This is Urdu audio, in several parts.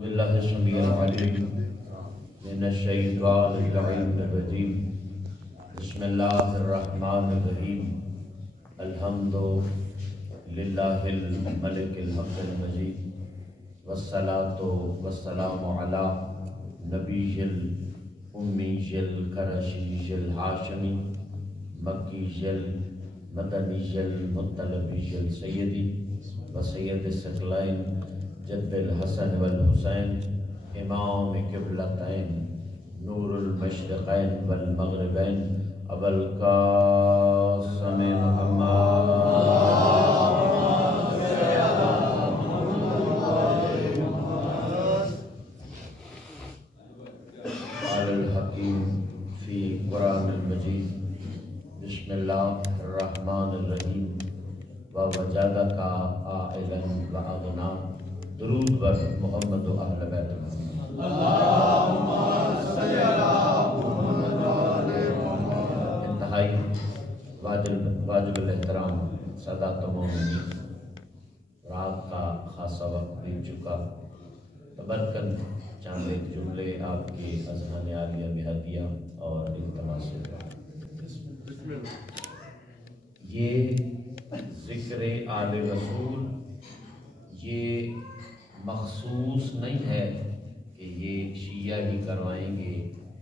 بالله السميع العليم من الشيطان اللعين الرجيم بسم الله الرحمن الرحيم الحمد لله الملك الحق المجيد والصلاة والسلام على نبي الأمي القرشي الهاشمي مكي المدني المطلبي السيدي وسيد الثقلين جد الحسن والحسین امام قبلتین نور المشرقین والمغربین ابو القاسم محمد قال الحکیم فی قرآن المجید بسم اللہ الرحمن الرحیم ووجدک عائلا واغنا درود بر محمد و اہل بیت محمد اللہم صلی علی محمد انتہائی واجب الاحترام سادات مومنین، رات کا خاصا وقت بیت چکا، تبرکن چاند ایک جملے آپ کے اذہان عالیہ میں ہدیہ اور التماس سے یہ ذکر آل رسول یہ مخصوص نہیں ہے کہ یہ شیعہ ہی کروائیں گے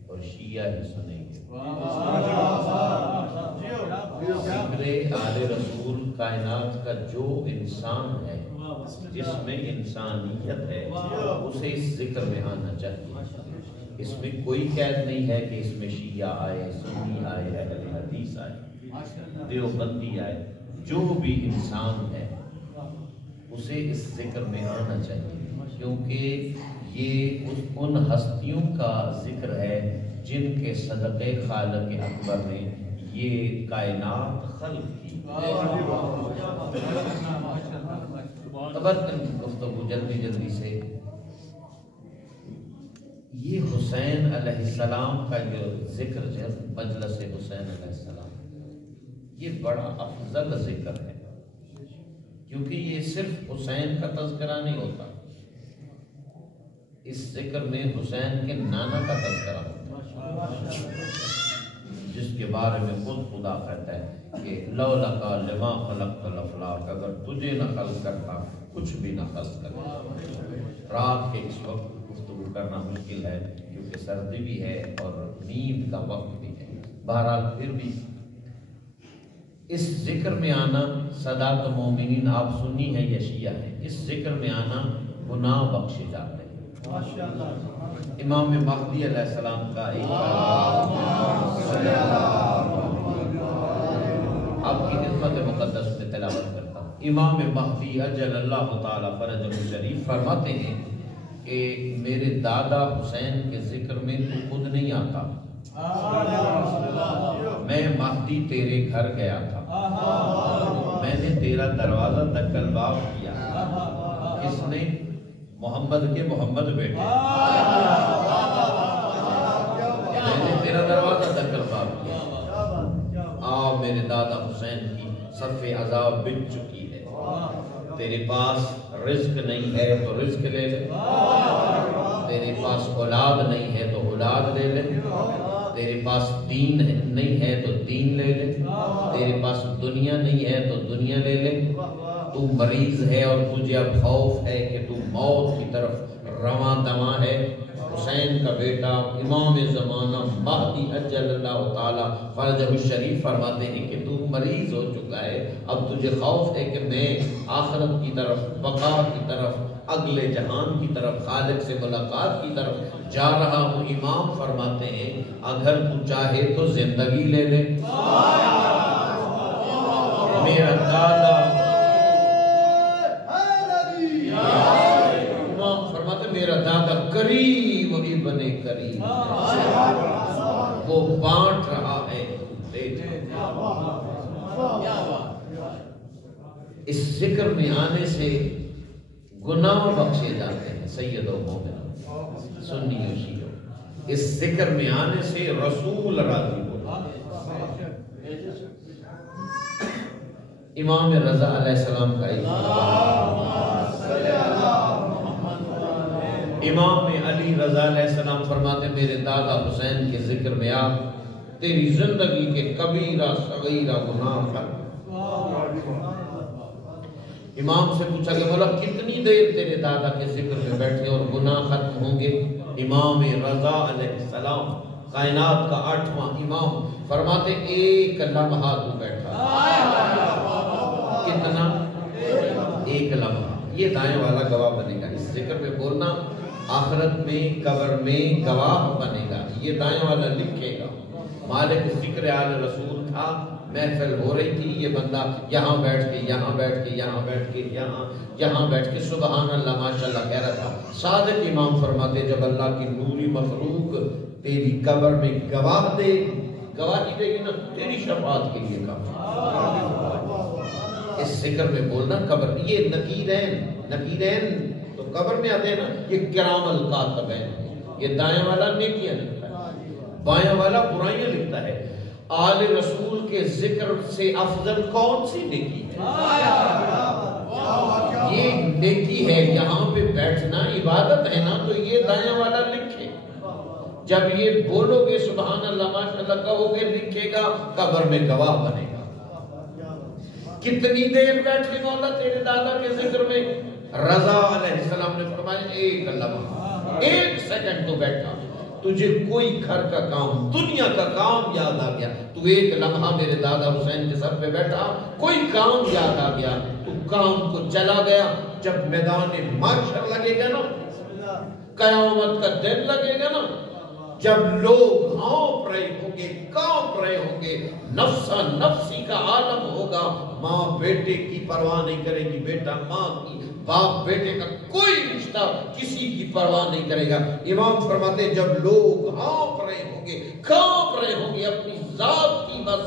اور شیعہ ہی سنیں گے۔ ذکر آل رسول کائنات کا جو انسان ہے جس میں انسانیت ہے اسے اس ذکر میں آنا چاہیے۔ اس میں کوئی قید نہیں ہے کہ اس میں شیعہ آئے، سنی آئے، اہل حدیث آئے، دیوبندی آئے، جو بھی انسان ہے اسے اس ذکر میں آنا چاہیے، کیونکہ یہ ان ہستیوں کا ذکر ہے جن کے صدقے خالق اکبر نے یہ کائنات خلق کی۔ گفتگو جلدی سے یہ حسین علیہ السلام کا جو ذکر ہے، مجلس حسین علیہ السلام، یہ بڑا افضل ذکر ہے، کیونکہ یہ صرف حسین کا تذکرہ نہیں ہوتا، اس ذکر میں حسین کے نانا کا تذکرہ ہوتا ہے، جس کے بارے میں خود خدا کہتا ہے کہ لولاک لما خلقت الافلاک، اگر تجھے نہ خلق کرتا کچھ بھی نہ خلق کرتا۔ رات کے اس وقت گفتگو کرنا مشکل ہے کیونکہ سردی بھی ہے اور نیند کا وقت بھی ہے، بہرحال پھر بھی اس ذکر میں آنا، سادات مومنین آپ سنی ہیں یا شیعہ ہیں، اس ذکر میں آنا گناہ بخشے جاتے ہیں۔ امام مہدی علیہ السلام کا ایک آپ کی خدمت مقدس میں تلاوت کرتا ہوں۔ امام مہدی اجل اللہ تعالی فرجہ شریف فرماتے ہیں کہ میرے دادا حسین کے ذکر میں تو خود نہیں آتا، میں مہدی تیرے گھر گیا تھا، میں نے تیرا دروازہ دکل باب کیا، اس نے محمد کے محمد بیٹے، میں نے تیرا دروازہ دکل باب کیا، میرے دادا حسین کی صف عذاب بچ چکی ہے، تیرے پاس رزق نہیں ہے تو رزق لے لے، تیرے پاس اولاد نہیں ہے تو اولاد لے لے، تیرے پاس دین نہیں ہے تو دین لے لے، تیرے پاس دنیا نہیں ہے تو دنیا لے لے، تو مریض ہے اور تجھے اب خوف ہے کہ تو موت کی طرف رواں دواں ہے۔ حسین کا بیٹا امام زمانہ مہدی اجل اللہ تعالی فرجہ الشریف فرماتے ہیں کہ تو مریض ہو چکا ہے، اب تجھے خوف ہے کہ میں آخرت کی طرف، بقا کی طرف، اگلے جہان کی طرف، خالق سے ملاقات کی طرف جا رہا ہوں۔ امام فرماتے ہیں اگر تو چاہے تو زندگی لے لے، میرا دادا امام فرماتے میرا دادا کریم ابن کریم وہ بانٹ رہا ہے، اس ذکر میں آنے سے گناہ بخشے جاتے ہیں۔ سید و مومن سنی و شیعہ، اس ذکر میں آنے سے رسول راضی ہوتا ہے۔ امام رضا علیہ السلام کا ایک امام علی رضا علیہ السلام فرماتے میرے دادا حسین کے ذکر میں آ تیری زندگی کے کبیرہ صغیرہ گناہ ختم۔ امام سے پوچھا کہ مولا کتنی دیر تیرے دادا کے ذکر میں بیٹھے اور گناہ ختم ہوں گے؟ امام رضا علیہ السلام کائنات کا 8واں امام فرماتے ایک لمحہ تو بیٹھا۔ کتنا؟ ایک لمحہ۔ یہ دائیں والا گواہ بنے گا، اس ذکر میں بولنا آخرت میں قبر میں گواہ بنے گا، یہ دائیں والا لکھے گا۔ مالک ذکر آل رسول تھا، محفل ہو رہی تھی، یہ بندہ یہاں بیٹھ کے یہاں بیٹھ کے یہاں بیٹھ کے یہاں بیٹھ کے سبحان اللہ ماشاءاللہ کہہ رہا تھا۔ صادق امام فرماتے جب اللہ کی نوری مخلوق تیری قبر میں گواہ دے، گواہی دے گی نا تیری شفاعت کے لیے کافی۔ اس ذکر میں بولنا قبر، یہ نکیرین تو قبر میں آتے ہیں نا، یہ کرام الکاتبین، یہ دائیں والا نیکیاں لکھتا ہے، بائیں والا برائیاں لکھتا ہے۔ آل رسول کے ذکر سے افضل کون سی نیکی ہے؟ یہ نیکی ہے، یہاں پہ بیٹھنا عبادت ہے نا، تو یہ دائیں والا لکھے۔ جب یہ بولو گے سبحان اللہ ماشاءاللہ کہو گے لکھے گا، قبر میں گواہ بنے گا۔ کتنی دیر بیٹھے مولا تیرے دادا کے ذکر میں؟ رضا علیہ السلام نے فرمایا ایک لمحہ، 1 سیکنڈ تو بیٹھا، تجھے کوئی گھر کا کام دنیا کا کام یاد آ گیا، تو 1 لمحہ میرے دادا حسین کے سر پہ بیٹھا، کوئی کام یاد آ گیا تو کام کو چلا گیا۔ جب میدان محشر لگے گا نا، قیامت کا دن لگے گا نا، جب لوگ ہانپ رہے ہوں گے، کانپ رہے ہوں گے، نفسا نفسی کا عالم ہوگا، ماں بیٹے کی پرواہ نہیں کرے گی، بیٹا ماں کی، باپ بیٹے کا کوئی رشتہ کسی کی پرواہ نہیں کرے گا۔ امام فرماتے جب لوگ ہانپ رہے ہوں گے، کانپ رہے ہوں گے، اپنی ذات کی بس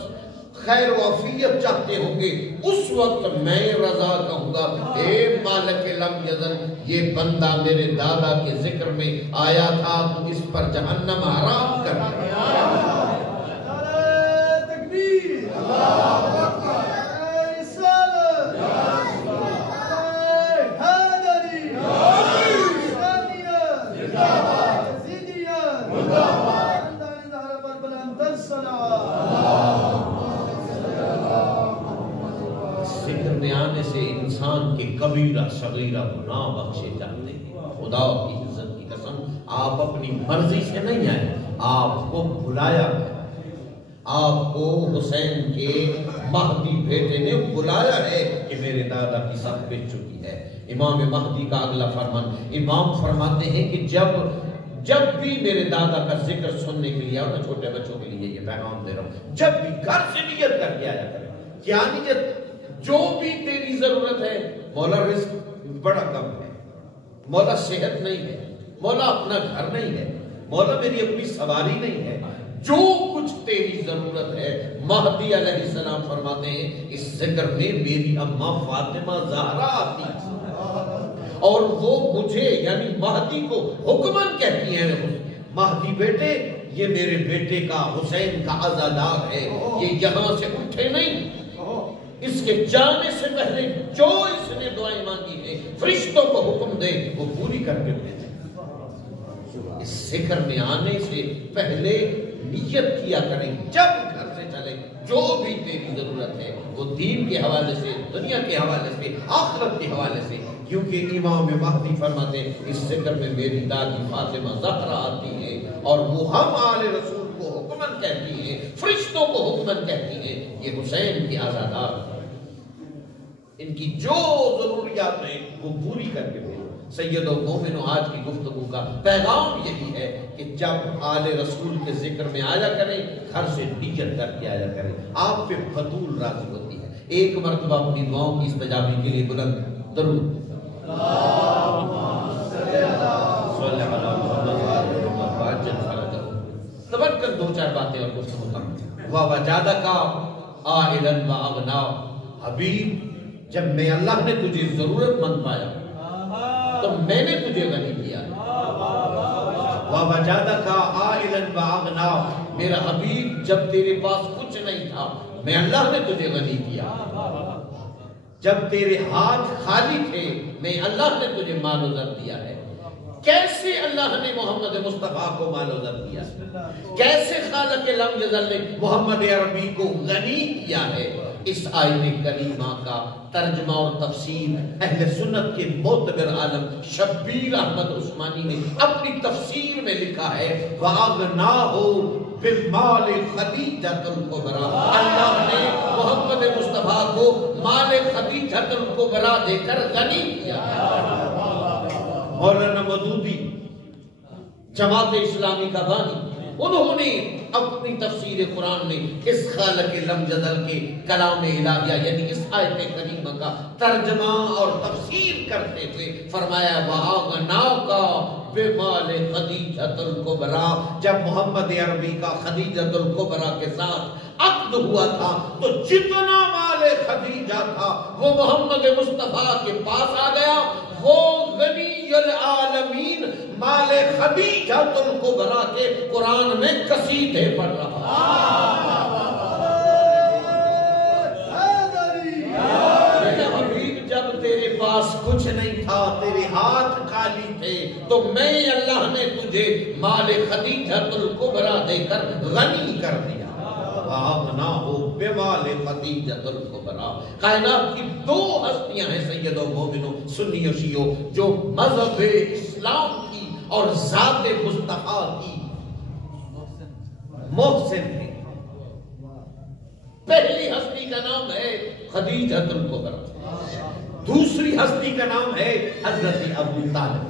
خیر و عافیت چاہتے ہوں گے، اس وقت میں رضا کہوں گا اے مالک لم یزل، یہ بندہ میرے دادا کے ذکر میں آیا تھا تو اس پر جہنم حرام کر دیا۔ ذکر میں آنے سے انسان کے کبیرہ صغیرہ گناہ بخشے جاتے ہیں۔ خدا کی عزت کی قسم آپ اپنی مرضی سے نہیں آئے، آپ کو بلایا ہے، آپ کو حسین کے مہدی بیٹے نے بلایا ہے کہ میرے دادا کی صف بچ چکی ہے۔ امام مہدی کا اگلا فرمان، امام فرماتے ہیں کہ جب بھی میرے دادا کا ذکر سننے کے لیے آؤ نا، چھوٹے بچوں کے لیے یہ پیغام دے رہا ہوں، جب بھی گھر سے نیت کر کے آیا کرے۔ کیا نیت؟ جو بھی تیری ضرورت ہے، مولا رزق بڑا کم ہے، مولا صحت نہیں ہے، مولا اپنا گھر نہیں ہے، مولا میری اپنی سواری نہیں ہے، جو کچھ تیری ضرورت ہے، مہدی علیہ السلام فرماتے ہیں اس ذکر میں میری اماں فاطمہ زہرا آتی اور وہ مجھے یعنی مہدی کو حکمن کہتی ہیں، مہدی بیٹے یہ میرے بیٹے کا حسین کا عزادار ہے، یہ یہاں سے اٹھے نہیں، اس کے جانے سے پہلے جو اس نے دعائیں مانگی ہیں فرشتوں کو حکم دے وہ پوری کر کے دے۔ اس ذکر میں آنے سے پہلے نیت کیا کریں، جب گھر سے چلے جو بھی تیری ضرورت ہے وہ دین کے حوالے سے، دنیا کے حوالے سے، آخرت کے حوالے سے، کیونکہ امام مہدی فرماتے ہیں اس ذکر میں میری دادی فاطمہ زہرا آتی ہے اور وہ ہم آل رسول کو حکمن کہتی ہیں، فرشتوں کو حکمن کہتی ہیں، یہ حسین کی آزادار ہے، ان کی جو ضروریات ہیں وہ پوری کر کے دیں۔ سید و مومن آج کی گفتگو کا پیغام یہی ہے کہ جب آل رسول کے ذکر میں آیا کریں، گھر سے نیت کر کے آیا کریں، آپ پہ بطول راضی ہوتی ہے۔ ایک مرتبہ اپنی دعاؤں کی استجابی کے لیے بلند درود تبکر 2-4 باتیں اور گفتگو کریں۔ وَوَجَادَكَ عَائِلًا وَأَغْنَا، حبیب جب میں اللہ نے تجھے ضرورت مند پایا تو میں نے تجھے غنی کیا۔ وَوَجَادَكَ عَائِلًا وَأَغْنَا، میرا حبیب جب تیرے پاس کچھ نہیں تھا میں اللہ نے تجھے غنی کیا۔ جب تیرے ہاتھ خالی تھے میں اللہ نے تجھے مال و زر دیا ہے۔ کیسے اللہ نے محمد مصطفیٰ کو مال و زر دیا، کیسے خالق لم یزل نے محمد عربی کو غنی کیا ہے۔ اس آیت کریمہ کا ترجمہ اور تفسیر اہل سنت کے معتبر عالم شبیر احمد عثمانی نے اپنی تفسیر میں لکھا ہے وَأَغْنَاهُ بِمَالِ خَدِیجَةَ الْكُبْرَىٰ، اللہ نے محمد مصطفیٰ کو مال خدیجۃ الکبریٰ دے کر غنی کیا۔ مولانا مودودی جماعت اسلامی کا بانی، انہوں نے اپنی تفسیر قرآن میں اس خالق لم یزل کے کلام الہیہ یعنی اس آیت کریمہ کا ترجمہ اور تفسیر کرتے ہوئے فرمایا وَأَغْنَاكَ بِمَالِ خَدِیجَةَ الْكُبْرَىٰ، جب محمد عربی کا خدیجۃ الکبریٰ کے ساتھ عقد ہوا تھا تو جتنا مال خدیجہ تھا وہ محمد مصطفیٰ کے پاس آ گیا۔ وہ غنی العالمین مال خدیجۃ الکبریٰ کے قرآن میں قصیدے پڑھ رہا۔ حبیب جب تیرے پاس کچھ نہیں تھا، تیرے ہاتھ خالی تھے، تو میں اللہ نے تجھے مال خدیجۃ الکبریٰ دے کر غنی کر دیا۔ وَأَغْنَاهُ بِمَالِ خَدِیجَةَ الْكُبْرَىٰ، کائنات کی دو ہستیاں ہیں سید و مومنوں، سنی و شیعہ، جو مذہب اسلام کی اور ذات مصطفیٰ کی محسن ہیں۔ پہلی ہستی کا نام ہے خدیجۃ الکبریٰ، دوسری ہستی کا نام ہے حضرت ابو طالب۔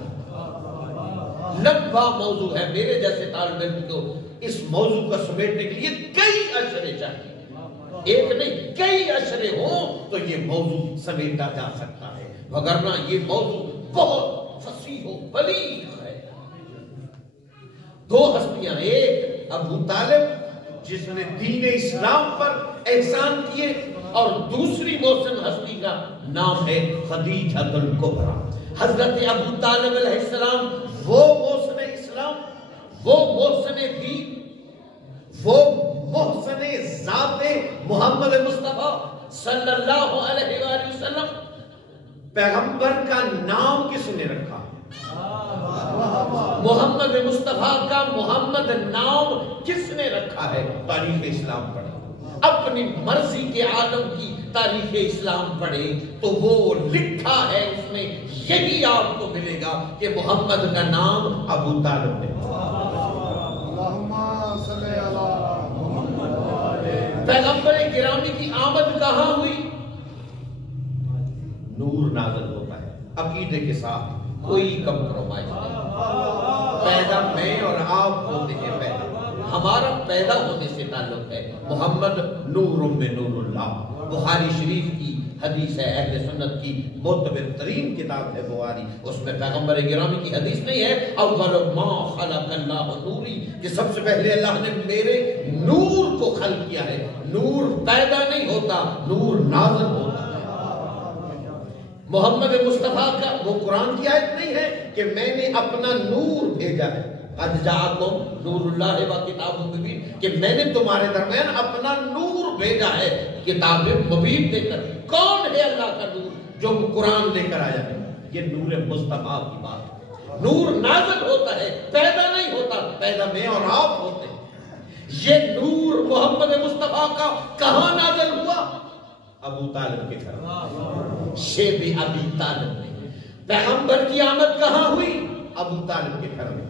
لمبا موضوع ہے، میرے جیسے طالب علم کو اس موضوع کا سمیٹنے کے لیے کئی اشرے چاہیے، ایک نہیں کئی اشرے ہوں تو یہ موضوع سمیٹا جا سکتا ہے، وگرنہ یہ موضوع بہت فصیح و بلیغ ہے۔ دو ہستیاں، ایک ابو طالب جس نے دین اسلام پر احسان کیے، اور دوسری محسن ہستی کا نام ہے خدیجۃ الکبریٰ۔ حضرت ابو طالب علیہ السلام وہ محسن اسلام، وہ محسن دین، وہ محسن ذات محمد مصطفیٰ صلی اللہ علیہ وآلہ وسلم۔ پیغمبر کا نام کس نے رکھا؟ محمد مصطفیٰ کا محمد نام کس نے رکھا ہے؟ تاریخ اسلام پڑھے، اپنی مرضی کے عالم کی تاریخ اسلام پڑھے تو وہ لکھا ہے اس میں یہی آپ کو ملے گا کہ محمد کا نام ابو طالب نے۔ پیغمبر گرامی کی آمد کہاں ہوئی؟ نور نازل ہوتا ہے، عقیدے کے ساتھ کوئی کمپرومائز نہیں۔ پیدا میں اور آپ ہوتے ہیں، پیدا ہمارا پیدا ہونے سے تعلق ہے۔ محمد نور من نور اللہ، بخاری شریف کی حدیث ہے، اہل سنت کی معتبر ترین کتاب ہے بخاری، اس میں پیغمبر گرامی کی حدیث نہیں ہے اول ما خلق اللہ نوری، کہ سب سے پہلے اللہ نے میرے نور کو خلق کیا ہے۔ نور پیدا نہیں ہوتا، نور نازل ہوتا ہے۔ محمد مصطفیٰ کا وہ قرآن کی آیت نہیں ہے کہ میں نے اپنا نور بھیجا ہے، قد جاءکم نور اللہ و کتاب مبین، کہ میں نے تمہارے درمیان اپنا نور بھیجا ہے کتاب مبین دے کر۔ کون ہے اللہ کا نور جو قرآن لے کر آیا ہے؟ یہ نور مصطفیٰ کی بات ہے۔ نور نازل ہوتا ہے، پیدا نہیں ہوتا، پیدا میں اور آپ ہوتے ہیں۔ یہ نور محمد مصطفیٰ کا کہاں نازل ہوا؟ ابو طالب کے گھر میں، شیب ابی طالب میں۔ پیغمبر کی آمد کہاں ہوئی؟ ابو طالب کے گھر میں۔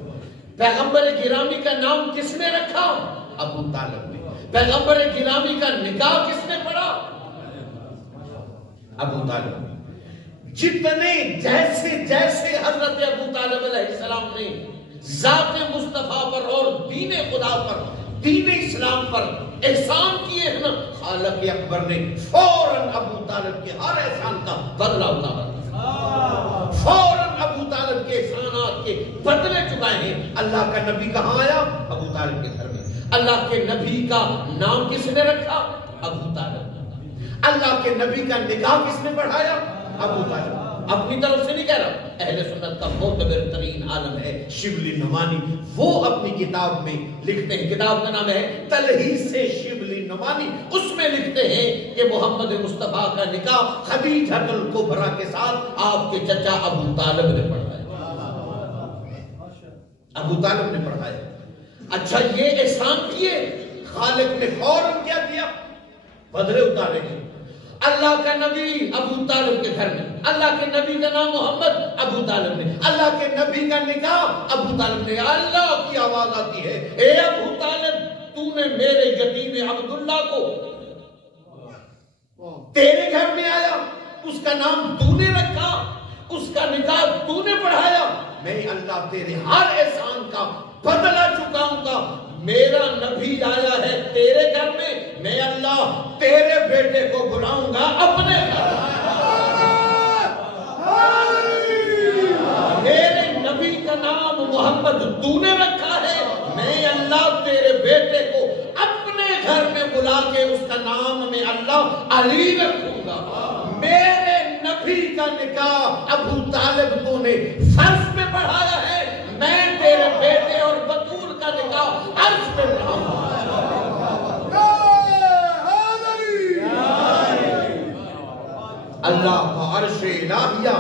پیغمبر گرامی کا نام کس نے رکھا؟ ابو طالب نے۔ پیغمبر گرامی کا نکاح کس نے پڑھا؟ ابو طالب۔ جتنے جیسے حضرت ابو طالب علیہ السلام نے ذات مصطفیٰ پر اور دین خدا پر، دین اسلام پر احسان کیے ہیں نا، خالق اکبر نے فوراً ابو طالب کے ہر احسان کا بدلہ اتارا، فوراً ابو طالب کے احسانات کے بدلے چکائے ہیں۔ اللہ کا نبی کہاں آیا؟ ابو طالب کے گھر میں۔ اللہ کے نبی کا نام کس نے رکھا؟ ابو طالب۔ اللہ کے نبی کا نکاح کس نے پڑھایا؟ ابو طالب۔ اپنی طرف سے نہیں کہہ رہا، اہل سنت کا معتبر ترین عالم ہے شبلی نعمانی، وہ اپنی کتاب میں لکھتے ہیں، کتاب کا نام ہے تلخیص شبلی نعمانی، اس میں لکھتے ہیں کہ محمد مصطفیٰ کا نکاح خدیجۃ الکبریٰ کے ساتھ آپ کے چچا ابو طالب نے پڑھایا۔ ابو طالب نے پڑھایا. اچھا یہ احسان کیے, خالق نے فوراً کیا دیا, بدلے اتارے گی. اللہ کا نبی ابو طالب کے گھر میں, اللہ کے نبی کا نام محمد, ابو طالب نے, اللہ کے نبی کا نکاح ابو طالب نے. اللہ کی آواز آتی ہے, اے ابو طالب تو نے میرے یتیم عبداللہ کو تیرے گھر میں آیا, اس کا نام تو نے رکھا, اس کا نکاح تو نے پڑھایا, میں اللہ تیرے ہر احسان کا بدلہ چکاؤں گا. میرا نبی آیا ہے تیرے گھر میں اللہ تیرے بیٹے کو بلاؤں گا اپنے گھر. میرے نبی کا نام محمد تو نے رکھا ہے, میں اللہ تیرے بیٹے کو اپنے گھر میں بلا کے اس کا نام میں اللہ علی رکھوں گا. میرے نبی کا نکاح ابو طالب تو نے فرض میں پڑھایا ہے, میں تیرے بیٹے اور بطول کا نکاح عرض میں پڑھاؤں گا. اللہ کا عرش الہیہ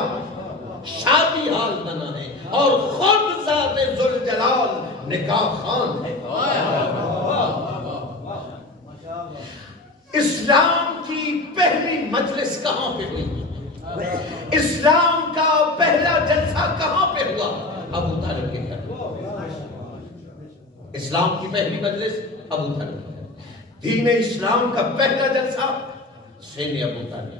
شادی حال بنا ہے اور خود ذات ذوالجلال نکاح خان ہے. اسلام کی پہلی مجلس کہاں پہ ہوئی؟ اسلام کا پہلا جلسہ کہاں پہ ہوا؟ ابو طالب کے گھر. اسلام کی پہلی مجلس ابو طالب کے گھر. دین اسلام کا پہلا جلسہ سین ابو طالب.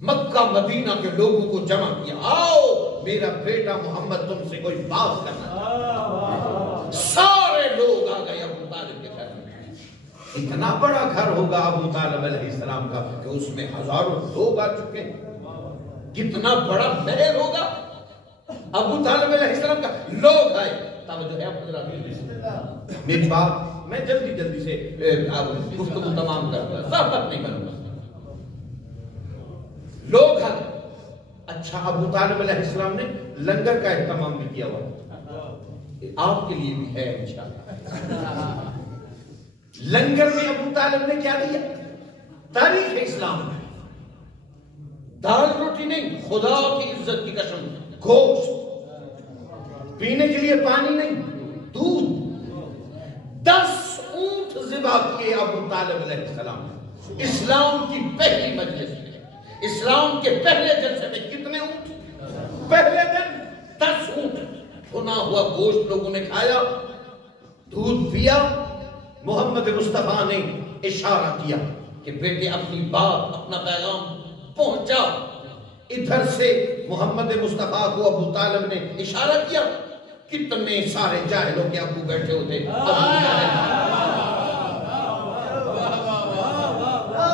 مکہ مدینہ کے لوگوں کو جمع کیا, آؤ میرا بیٹا محمد تم سے کوئی بات کرنا چاہتا. سارے لوگ آ گئے ابو طالب کے گھر میں. اتنا بڑا گھر ہوگا ابو طالب علیہ السلام کا کہ اس میں ہزاروں لوگ آ چکے. کتنا بڑا محل ہوگا ابو طالب علیہ السلام کا. لوگ آئے. توجہ ہے میری بات, میں جلدی سے گفتگو تمام کروں گا, صحبت نہیں کروں گا. لوگ آئے. اچھا ابو طالب علیہ السلام نے لنگر کا اہتمام بھی کیا ہوا, آپ کے لیے بھی ہے انشاءاللہ. لنگر میں ابو طالب نے کیا دیا؟ تاریخ اسلام میں دال روٹی نہیں, خدا کی عزت کی قسم, گوشت, پینے کے لیے پانی نہیں, دودھ. 10 اونٹ ذبح کیے ابو طالب علیہ السلام. اسلام کی پہلی مجلس میں, اسلام کے پہلے جلسے میں کتنے اونٹ؟ پہلے دن 10 اونٹ. بھنا ہوا گوشت لوگوں نے کھایا, دودھ پیا. محمد مصطفیٰ نے اشارہ کیا کہ بیٹے اپنی بات, اپنا پیغام پہنچا. ادھر سے محمد مصطفیٰ کو ابو طالب نے اشارہ کیا. کتنے سارے جاہلوں کے ابو بیٹھے ہوتے, ابو جہل,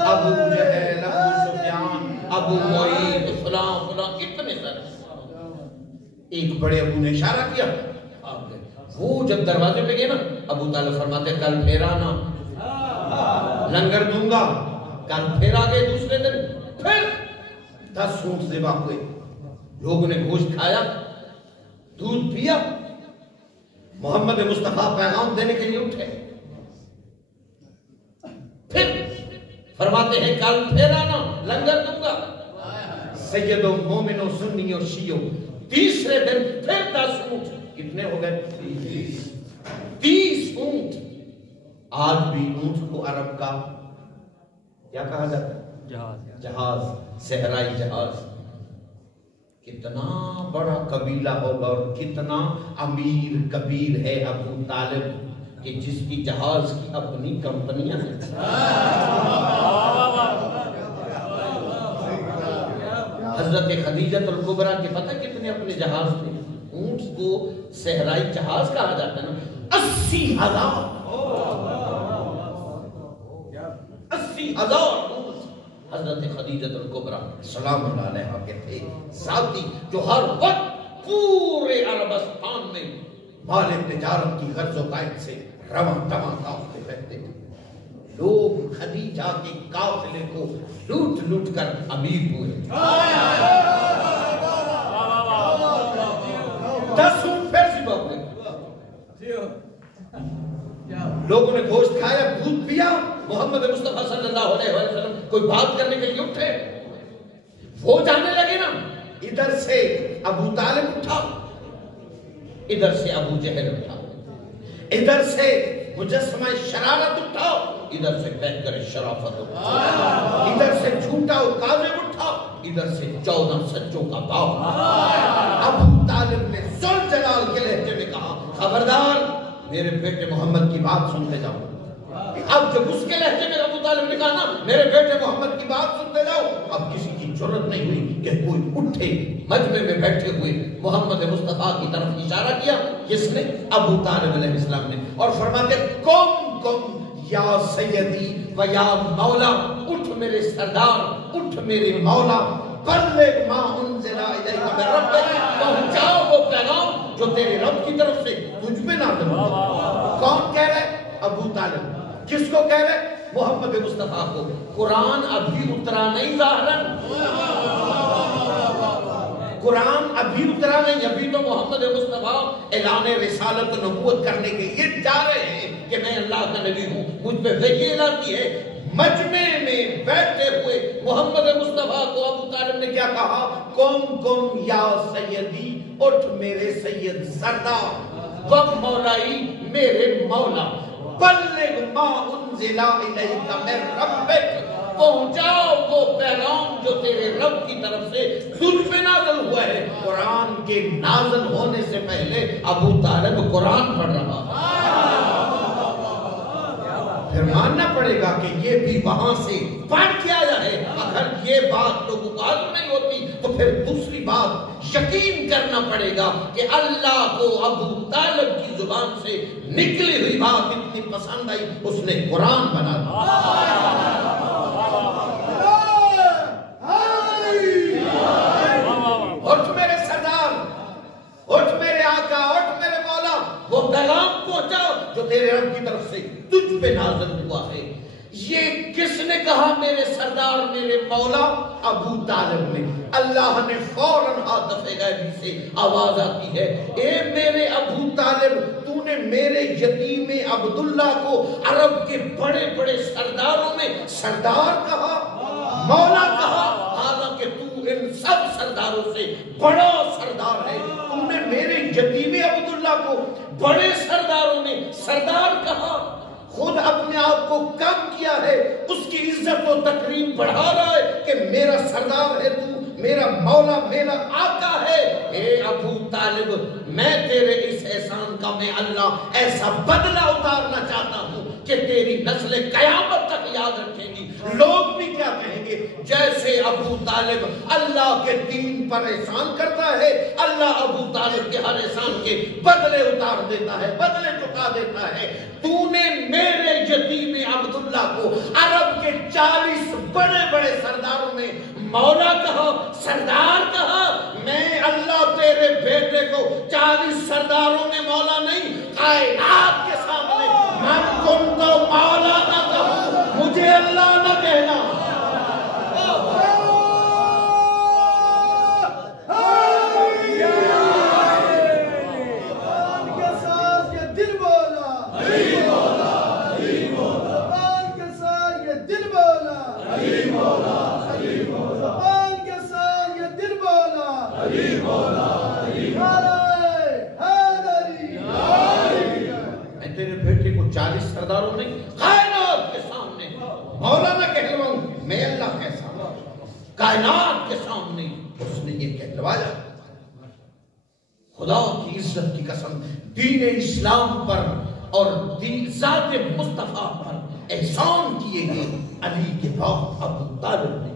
ابو سفیان, ابو معید, فلاں کتنے سارے. ایک بڑے ابو نے اشارہ کیا. وہ جب دروازے پہ گئے نا, ابو طالب فرماتے کل پھر آنا, لنگر دوں گا. کل پھر آ گئے دوسرے دن, پھر 10 اونٹ ذبح ہوئے. لوگوں نے گوشت کھایا, دودھ پیا. محمد مصطفیٰ پیغام دینے کے لیے اٹھے. پھر فرماتے ہیں کل پھر آنا, لنگر دوں گا. سیدوں, مومنوں, سنیوں, شیعوں. تیسرے دن پھر 10 اونٹ. کتنے ہو گئے؟ 30 اونٹ. آج بھی اونٹ کو عرب کا کیا کہا جاتا ہے؟ جہاز, صحرائی جہاز. کتنا بڑا قبیلہ ہوگا اور کتنا امیر کبیر ہے ابو طالب کہ جس کی جہاز کی اپنی کمپنیاں ہیں. حضرت خدیجہ الکبریٰ کے پتہ کتنے اپنے جہاز تھے؟ اونٹ کو صحرائی جہاز کہا جاتا ہے نا. 80,000 اونٹ حضرت خدیجہ الکبریٰ سلام اللہ علیہا کے تھے. ساتھی جو ہر وقت پورے عربستان میں مال تجارت کی غرض و قائد سے رواں تواں تاختے رہتے تھے. لوگ خدیجہ کے قافلے کو لوٹ کر امیر ہوئے. 10 اونٹ پھر ذبح ہوئے. لوگوں نے گوشت کھایا, دودھ پیا. محمد مصطفیٰ صلی اللہ علیہ وسلم کوئی بات کرنے کے لیے اٹھے, وہ جانے لگے نا. ادھر سے ابو طالب اٹھا, ادھر سے ابو جہل اٹھا، ادھر سے مجسمہ شرارت اٹھا، ادھر سے پیکر شرافت اٹھا، ادھر سے جھوٹا و کاذب اٹھا، ادھر سے 14 سچوں کا باپ۔ ابو طالب نے ذوالجلال کے لہجے میں کہا خبردار میرے بیٹے محمد کی بات سنتے جاؤ۔ اب جب اس کے لہجے میں ابو طالب نے کہا نا میرے بیٹے محمد کی بات سنتے جاؤ، اب کسی کی جرت نہیں ہوئی کہ کوئی اٹھے۔ مجمع میں بیٹھے ہوئے محمد مصطفیٰ کی طرف اشارہ کیا، کس نے؟ ابو طالب علیہ السلام نے، اور فرماتے قم قم یا سیدی و یا مولا، اٹھ میرے سردار، اٹھ میرے مولا، بلغ ما انزل الیک من ربک، پہنچاؤ وہ پیغام جو تیرے رب کی طرف سے تجھ پہ نازل ہوا۔ کون کہہ رہے؟ ابو طالب۔ کس کو کہہ رہے؟ محمد مصطفیٰ کو۔ قرآن ابھی اترا نہیں ظاہراً، قرآن ابھی اترا نہیں، ابھی تو محمد مصطفیٰ اعلان رسالت و نبوت کرنے کے لیے جا رہے ہیں کہ میں اللہ کا نبی ہوں، مجھ پہ وحی الہی ہے۔ مجمع میں بیٹھے ہوئے محمد مصطفیٰ کو ابو طالب نے کیا کہا؟ قم قم یا سیدی، اٹھ میرے سید سردار، قم مولائی میرے مولا، بلغ ما انزل الیک من ربک، پہنچاؤ وہ پیغام جو تیرے رب کی طرف سے تجھ پہ نازل ہوا ہے۔ قرآن کے نازل ہونے سے پہلے ابو طالب قرآن پڑھ رہا تھا۔ پھر ماننا پڑے گا کہ یہ بھی وہاں سے پڑھ کے آیا ہے۔ اگر یہ بات تو معلوم نہیں ہوتی تو پھر دوسری بات یقین کرنا پڑے گا کہ اللہ کو ابو طالب کی زبان سے نکلی ہوئی بات اتنی پسند آئی، اس نے قرآن بنا دیا۔ اٹھ میرے سردار، اٹھ میرے آقا، اٹھ میرے مولا، وہ پیغام پہنچاؤ جو تیرے رب کی طرف سے تجھ پہ نازل ہوا ہے۔ یہ کس نے کہا میرے سردار میرے مولا؟ ابو طالب نے۔ اللہ نے فوراً عاطف غیبی سے آواز آتی ہے، اے میرے ابو طالب، تو نے میرے یتیم عبداللہ کو عرب کے بڑے بڑے سرداروں میں سردار کہا، مولا کہا، حالانکہ تو ان سب سرداروں سے بڑا سردار ہے۔ تم نے میرے یتیم عبداللہ کو بڑے سرداروں میں سردار کہا، خود اپنے آپ کو کم کیا ہے، اس کی عزت و تکریم بڑھا رہا ہے کہ میرا سردار ہے تو، میرا مولا، میرا آقا ہے۔ اے ابو طالب، میں تیرے اس احسان کا میں اللہ ایسا بدلہ اتارنا چاہتا ہوں کہ تیری نسل قیامت تک یاد رکھیں گی۔ لوگ بھی کیا کہیں گے؟ جیسے ابو طالب اللہ کے دین پر احسان کرتا ہے، اللہ ابو طالب کے ہر احسان کے بدلے اتار دیتا ہے، بدلے چکا دیتا ہے۔ تو نے میرے یتیم عبداللہ کو عرب کے 40 بڑے بڑے سرداروں میں مولا کہا، سردار کہا، میں اللہ تیرے بیٹے کو 40 سرداروں میں مولا نہیں، کائنات کے سامنے من کن تو مولا نہ کہوں، مجھے اللہ نہ کہنا۔ میں تیرے بیٹے کو 40 سرداروں میں کائنات کے سامنے مولا نہ کہلواؤں، میں اللہ کیسا ہوں؟ کائنات کے سامنے اس نے یہ کہلوایا۔ خدا کی عزت کی قسم، دین اسلام پر اور ذات مصطفیٰ پر احسان کیے گئے علی کے باپ ابو طالب نے۔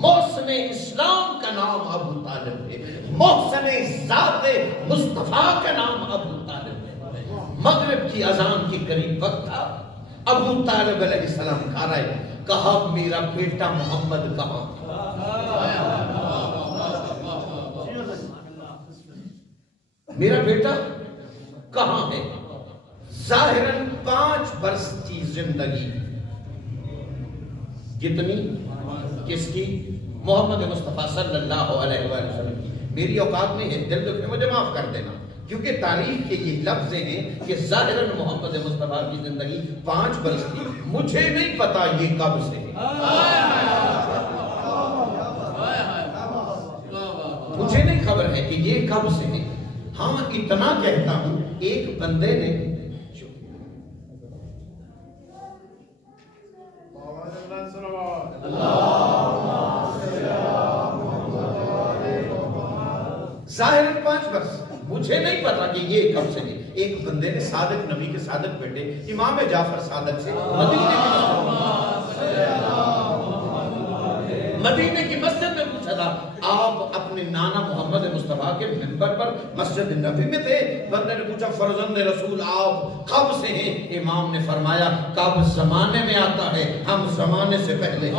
محسن اسلام کا نام ابو طالب ہے، محسن ذات مصطفیٰ کا نام ابو طالب ہے۔ مغرب کی اذان کے قریب وقت تھا، ابو طالب علیہ السلام کھا رہے، کہا میرا بیٹا محمد کہاں؟ میرا بیٹا کہاں ہے؟ ظاہراً 5 برس کی زندگی، کتنی؟ کس کی؟ محمد مصطفیٰ صلی اللہ علیہ وسلم کی۔ میری اوقات میں ہے، دل دکھ میں مجھے معاف کر دینا، کیونکہ تاریخ کے یہ لفظ ہیں کہ ظاہراً محمد مصطفیٰ کی زندگی 5 برس کی، مجھے نہیں پتا یہ کب سے ہے، مجھے نہیں خبر ہے کہ یہ کب سے ہے۔ ہاں اتنا کہتا ہوں ایک بندے نے ظاہر 5 برس، مجھے نہیں پتا کہ یہ کب سے نہیں، ایک بندے نے صادق نبی کے صادق بیٹے امام جعفر صادق سے مدینے کی مسجد میں پوچھا تھا، آپ اپنے نانا محمد مصطفیٰ کے منبر پر مسجد نبی میں تھے؟ بندے نے پوچھا فرزند رسول آپ کب سے ہیں؟ امام نے فرمایا کب زمانے میں آتا ہے، ہم زمانے سے پہلے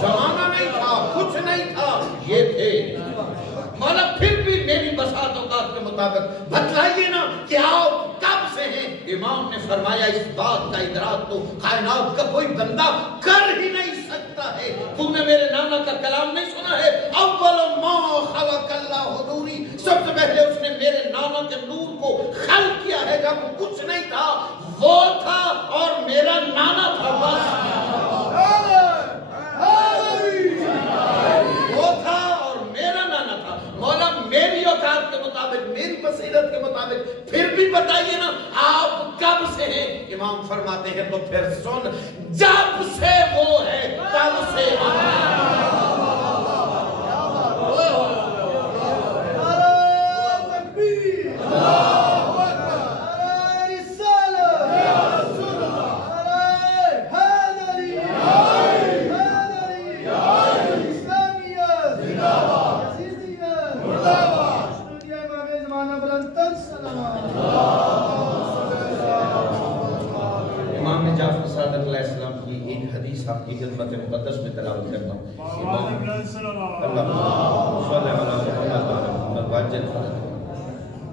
زمانہ نہیں تھا، کچھ نہیں تھا، یہ تھے مولا۔ پھر بھی میری بساط اوقات کے مطابق بتلائیے نا کہ آپ کب سے ہیں؟ امام نے فرمایا اس بات کا ادراک تو کائنات کا کوئی بندہ کر ہی نہیں سکتا ہے۔ تو نے میرے نانا کا کلام نہیں سنا ہے؟ اول ما خلق اللہ نوری، سب سے پہلے اس نے میرے نانا کے نور کو خلق کیا ہے جب کچھ نہیں تھا، وہ تھا اور میرا نانا تھا، بس وہ تھا اور میرا نانا تھا۔ مولا میری اوقات کے مطابق، میری بصیرت کے مطابق پھر بھی بتائیے نا آپ کب سے ہیں؟ امام فرماتے ہیں تو پھر سن، جب سے وہ ہے تب سے آپ کی خدمت مقدس میں تلاوت کرتا ہوں۔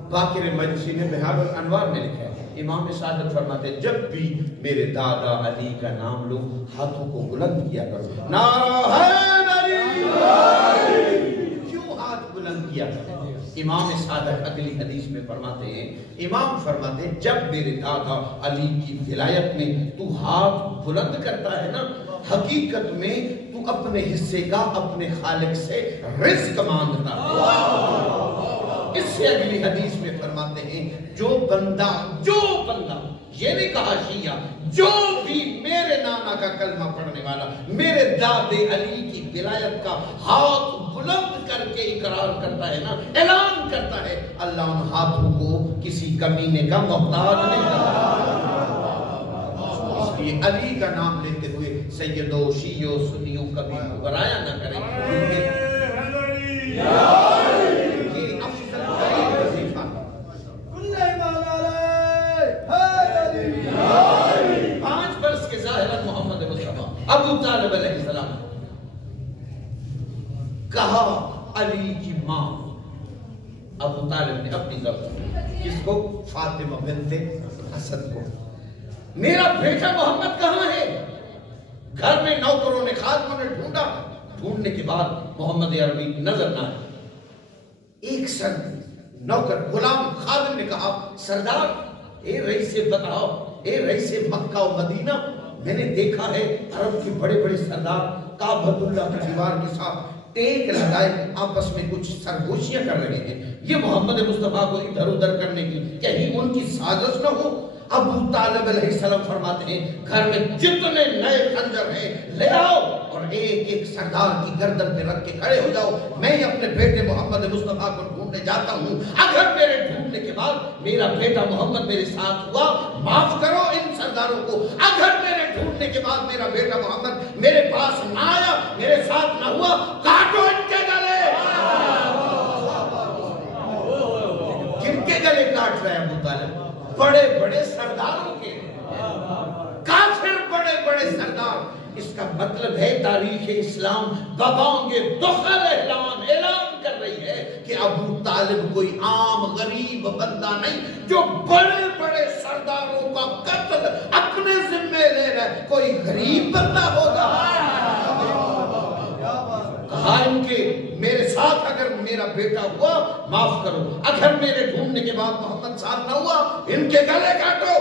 باقر مجلسی نے بہار الانوار میں لکھا ہے، امام صادق فرماتے ہیں جب بھی میرے دادا علی کا نام لو ہاتھوں کو بلند کیا کرو، نعرہ حیدری، کیوں ہاتھ بلند کیا کرو؟ امام صادق اگلی حدیث میں فرماتے ہیں، امام فرماتے ہیں جب میرے دادا علی کی ولایت میں تو ہاتھ بلند کرتا ہے نا، حقیقت میں تو اپنے حصے کا اپنے خالق سے رزق مانگتا ہے۔ اس سے اگلی حدیث میں فرماتے ہیں جو بندہ یہ نہیں کہا شیعہ، جو بھی میرے نانا کا کلمہ پڑھنے والا، میرے دادے علی کی ولایت کا ہاتھ بلند کر کے اقرار کرتا ہے نا، اعلان کرتا ہے، اللہ ان ہاتھوں کو کسی کمینے کا محتاج نہیں کرتا۔ اس لیے علی کا نام لیتے ہوئے سیدوں شیعوں سنیوں کبھی برایا نہ کریں، ابو طالب علیہ السلام کہا علی کی ماں ابو طالب نے اپنی زبان کس کو؟ فاطمہ بنت اسد کو، میرا بیٹا محمد کہاں ہے؟ گھر میں نوکروں نے خادموں نے ڈھونڈا، ڈھونڈنے کے بعد محمد عربی نظر نہ آئے۔ ایک سر نوکر غلام خادم نے کہا سردار اے رئیس بتاؤ، اے رئیس مکہ و مدینہ، میں نے دیکھا ہے عرب کے بڑے بڑے سردار کعبۃ اللہ کی دیوار کے ساتھ ٹیک لگائے آپس میں کچھ سرگوشیاں کر رہے ہیں، یہ محمد مصطفیٰ کو ادھر ادھر کرنے کی کہیں ان کی سازش نہ ہو؟ ابو طالب علیہ السلام فرماتے ہیں گھر میں جتنے نئے خنجر ہیں لے آؤ اور ایک ایک سردار کی گردن پہ رکھ کے کھڑے ہو جاؤ، میں اپنے بیٹے محمد مصطفیٰ کو ڈھونڈنے جاتا ہوں، اگر میرے ڈھونڈنے کے بعد میرا بیٹا محمد میرے ساتھ ہوا معاف کرو ان سرداروں کو، اگر میرے ڈھونڈنے کے بعد میرا بیٹا محمد میرے پاس نہ آیا، میرے ساتھ نہ ہوا، کاٹو ان کے گلے۔ کن کے گلے کاٹ رہے ہیں ابو طالب؟ بڑے بڑے سرداروں کے، کافر بڑے بڑے سردار۔ اس کا مطلب ہے تاریخ اسلام ببانگ دخل اعلان کر رہی ہے کہ ابو طالب کوئی عام غریب بندہ نہیں جو بڑے بڑے سرداروں کا قتل اپنے ذمے لے رہا ہے، کوئی غریب بندہ ہوگا؟ کہا ان کے میرے ساتھ اگر میرا بیٹا ہوا معاف کرو، اگر میرے ڈھونڈنے کے بعد محمد ساتھ نہ ہوا ان کے گلے کاٹو،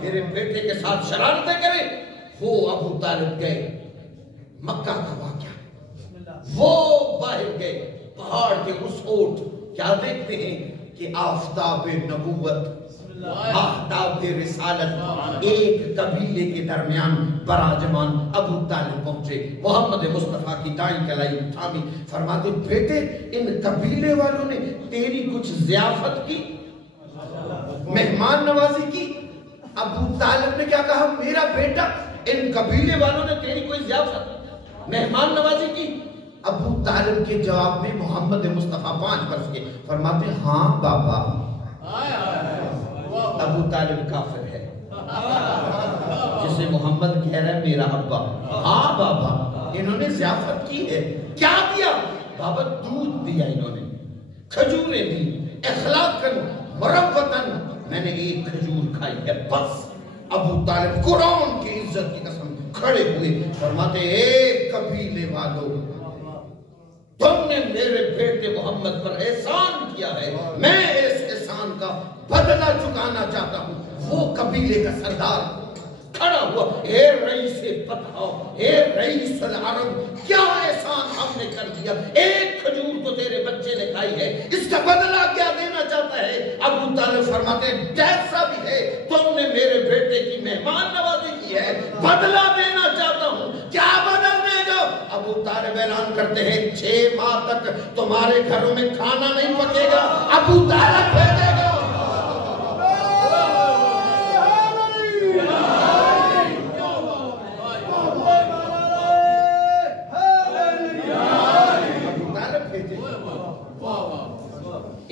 میرے بیٹے کے ساتھ شرارتیں کریں۔ وہ ابو طالب گئے، مکہ کا واقعہ وہ باہر گئے پہاڑ کے اس اوٹ، کیا دیکھتے ہیں کہ آفتاب نبوت، آفتاب رسالت ایک قبیلے کے درمیان براجمان ابو طالب پہنچے، محمد مصطفیٰ کی دائیں کلائی تھامی، فرماتے بیٹے ان قبیلے والوں نے تیری کچھ ضیافت کی، مہمان نوازی کی؟ ابو طالب نے کیا کہا؟ میرا بیٹا ان قبیلے والوں نے تیری کوئی ضیافت مہمان نوازی کی؟ ابو طالب کے جواب میں محمد مصطفیٰ 5 برس کے فرماتے ہاں بابا۔ ابو طالب کافر ہے جسے محمد کہہ رہا ہے میرا ابا، ہاں بابا انہوں نے ضیافت کی ہے۔ کیا دیا؟ بابا دودھ دیا، انہوں نے کھجوریں دی، اخلاقاً مروتاً میں نے ایک کھجور کھائی ہے بس۔ ابو طالب قرآن کی عزت کی قسم کھڑے ہوئے فرماتے اے قبیلے والوں، تم نے میرے بیٹے محمد پر احسان کیا ہے، میں اس احسان کا بدلہ چکانا چاہتا ہوں۔ وہ قبیلے کا سردار کھڑا ہوا، اے رئیس فتح، اے رئیس العرب، کیا احسان ہم نے کر دیا؟ ایک کھجور تو تیرے بچے نے کھائی ہے، اس کا بدلہ کیا دینا چاہتا ہے؟ ابو طالب فرماتے ہیں جیسا بھی ہے تم نے میرے بیٹے کی مہمان نوازی کی ہے، بدلہ دینا چاہتا ہوں، کیا بدل دے گا؟ ابو طالب اعلان کرتے ہیں 6 ماہ تک تمہارے گھروں میں کھانا نہیں پکے گا، ابو طالب بھیجے گا۔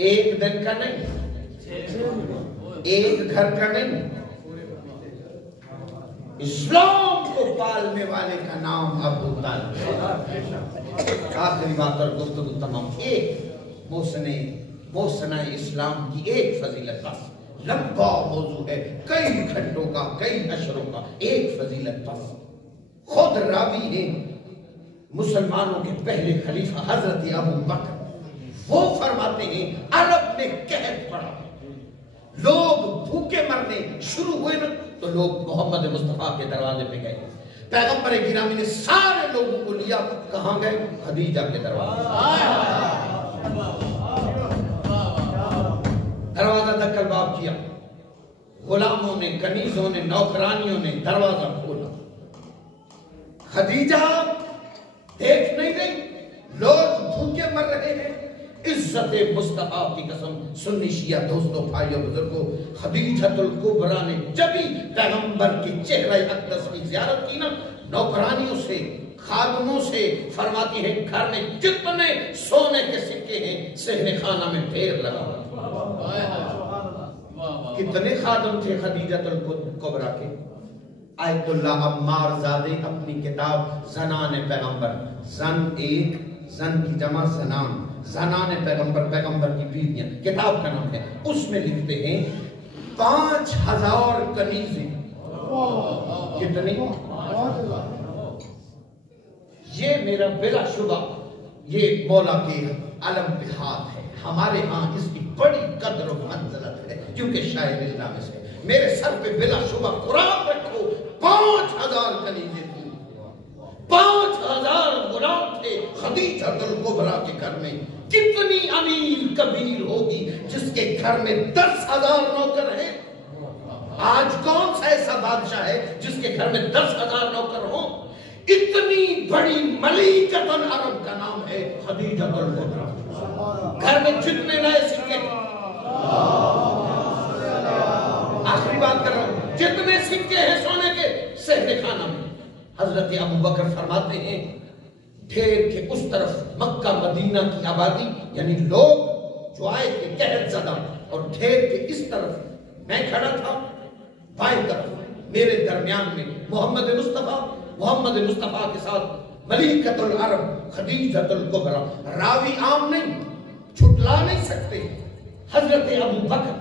ایک دن کا نہیں، ایک گھر کا نہیں، اسلام کو پالنے والے کا نام ابو طالب ہے۔ آخری بات اور گفتگو تمام، ایک محسنہ اسلام کی ایک فضیلت، بس لمبا موضوع ہے، کئی گھنٹوں کا، کئی اشروں کا، ایک فضیلت بس۔ خود راوی ہیں مسلمانوں کے پہلے خلیفہ حضرت ابو بکر، وہ فرماتے ہیں عرب میں قحط پڑا، لوگ بھوکے مرنے شروع ہوئے نا تو لوگ محمد مصطفیٰ کے دروازے پہ گئے، پیغمبر گرامی نے سارے لوگوں کو لیا، کہاں گئے؟ خدیجہ کے دروازے، دروازہ دکل باب کیا، غلاموں نے، کنیزوں نے، نوکرانیوں نے دروازہ کھولا، خدیجہ دیکھ نہیں رہی، لوگ بھوکے مر رہے ہیں، عزت مصطفیٰ کی قسم، سنی شیعہ دوستوں بھائیوں بزرگوں، خدیجۃ الکبریٰ نے جبھی پیغمبر کی چہرہ اقدس کی زیارت کی نا، نوکرانیوں سے، خادموں سے فرماتی ہیں گھر میں جتنے سونے کے سکے ہیں صحن خانہ میں ڈھیر لگا ہوا۔ کتنے خادم تھے خدیجۃ الکبریٰ کے؟ آیت اللہ عمار زادے اپنی کتاب زنان پیغمبر، زن ایک، زن کی جمع زنان، زنان پیغمبر، پیغمبر کی بیویاں، کتاب کا نام ہے، اس میں لکھتے ہیں 5000 کنیزیں۔ کتنی؟ یہ میرا بلا شبہ یہ مولا کے علم پہ ہاتھ ہے، ہمارے ہاں اس کی بڑی قدر و منزلت ہے کیونکہ شاعر اسلام سے میرے سر پہ بلا شبہ قرآن رکھو، 5000 کنیزیں تھیں، 5000 غلام تھے خدیجۃ الکبریٰ کے گھر میں۔ کتنی امیر کبیر ہوگی جس کے گھر میں 10,000 نوکر ہیں؟ آج کون سا ایسا بادشاہ ہے جس کے گھر میں 10,000 نوکر ہوں؟ اتنی بڑی ملیکۃ العرب کا نام ہے خدیجۃ الکبریٰ، گھر میں جتنے نئے سکے، آخری بات کر رہا ہوں، جتنے سکے ہیں سونے کے صحن خانہ میں، حضرت ابو بکر فرماتے ہیں ڈھیر کے اس طرف مکہ مدینہ کی آبادی یعنی لوگ جو آئے تھے قحط زدہ، اور ڈھیر کے اس طرف میں کھڑا تھا بائیں طرف، میرے درمیان میں محمد مصطفیٰ کے ساتھ ملیکۃ العرب خدیجۃ الکبریٰ، راوی عام نہیں، چھٹلا نہیں سکتے، حضرت ابو بکر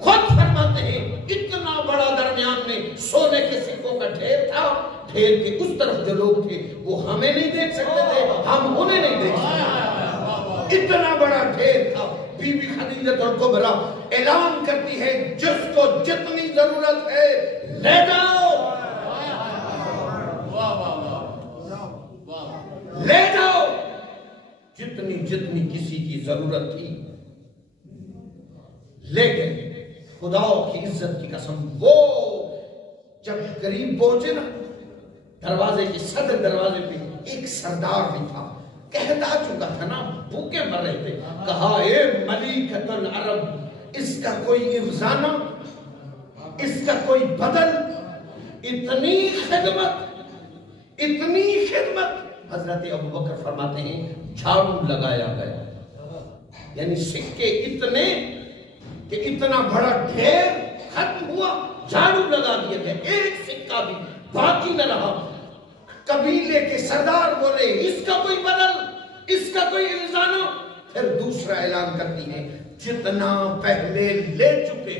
خود فرماتے ہیں اتنا بڑا درمیان میں سونے کے سکوں کا ڈھیر تھا، ڈھیر کے اس طرف جو لوگ تھے وہ ہمیں نہیں دیکھ سکتے تھے، ہم انہیں نہیں دیکھ سکتے، اتنا بڑا ڈھیر تھا۔ بی بی خدیجۃ الکبریٰ اعلان کرتی ہے جس کو جتنی ضرورت ہے لے جاؤ، لے جاؤ، جتنی کسی کی ضرورت تھی. لیکن خدا کی عزت کی قسم وہ جب قریب پہنچے نا دروازے کے صدر دروازے پہ ایک سردار بھی تھا, کہتا چکا تھا نا, بھوکے مر رہے تھے. کہا اے ملیکۃ العرب, اس کا کوئی افزانہ, اس کا کوئی بدل, اتنی خدمت. حضرت ابوبکر فرماتے ہیں جھاڑو لگایا گیا, یعنی سکے اتنے کہ اتنا بڑا ڈھیر ختم ہوا, جھاڑو لگا دیا گیا, ایک سکہ بھی باقی نہ رہا. قبیلے کے سردار بولے اس کا کوئی بدل, اس کا کوئی افزانہ. پھر دوسرا اعلان کرتی ہے جتنا پہلے لے چکے.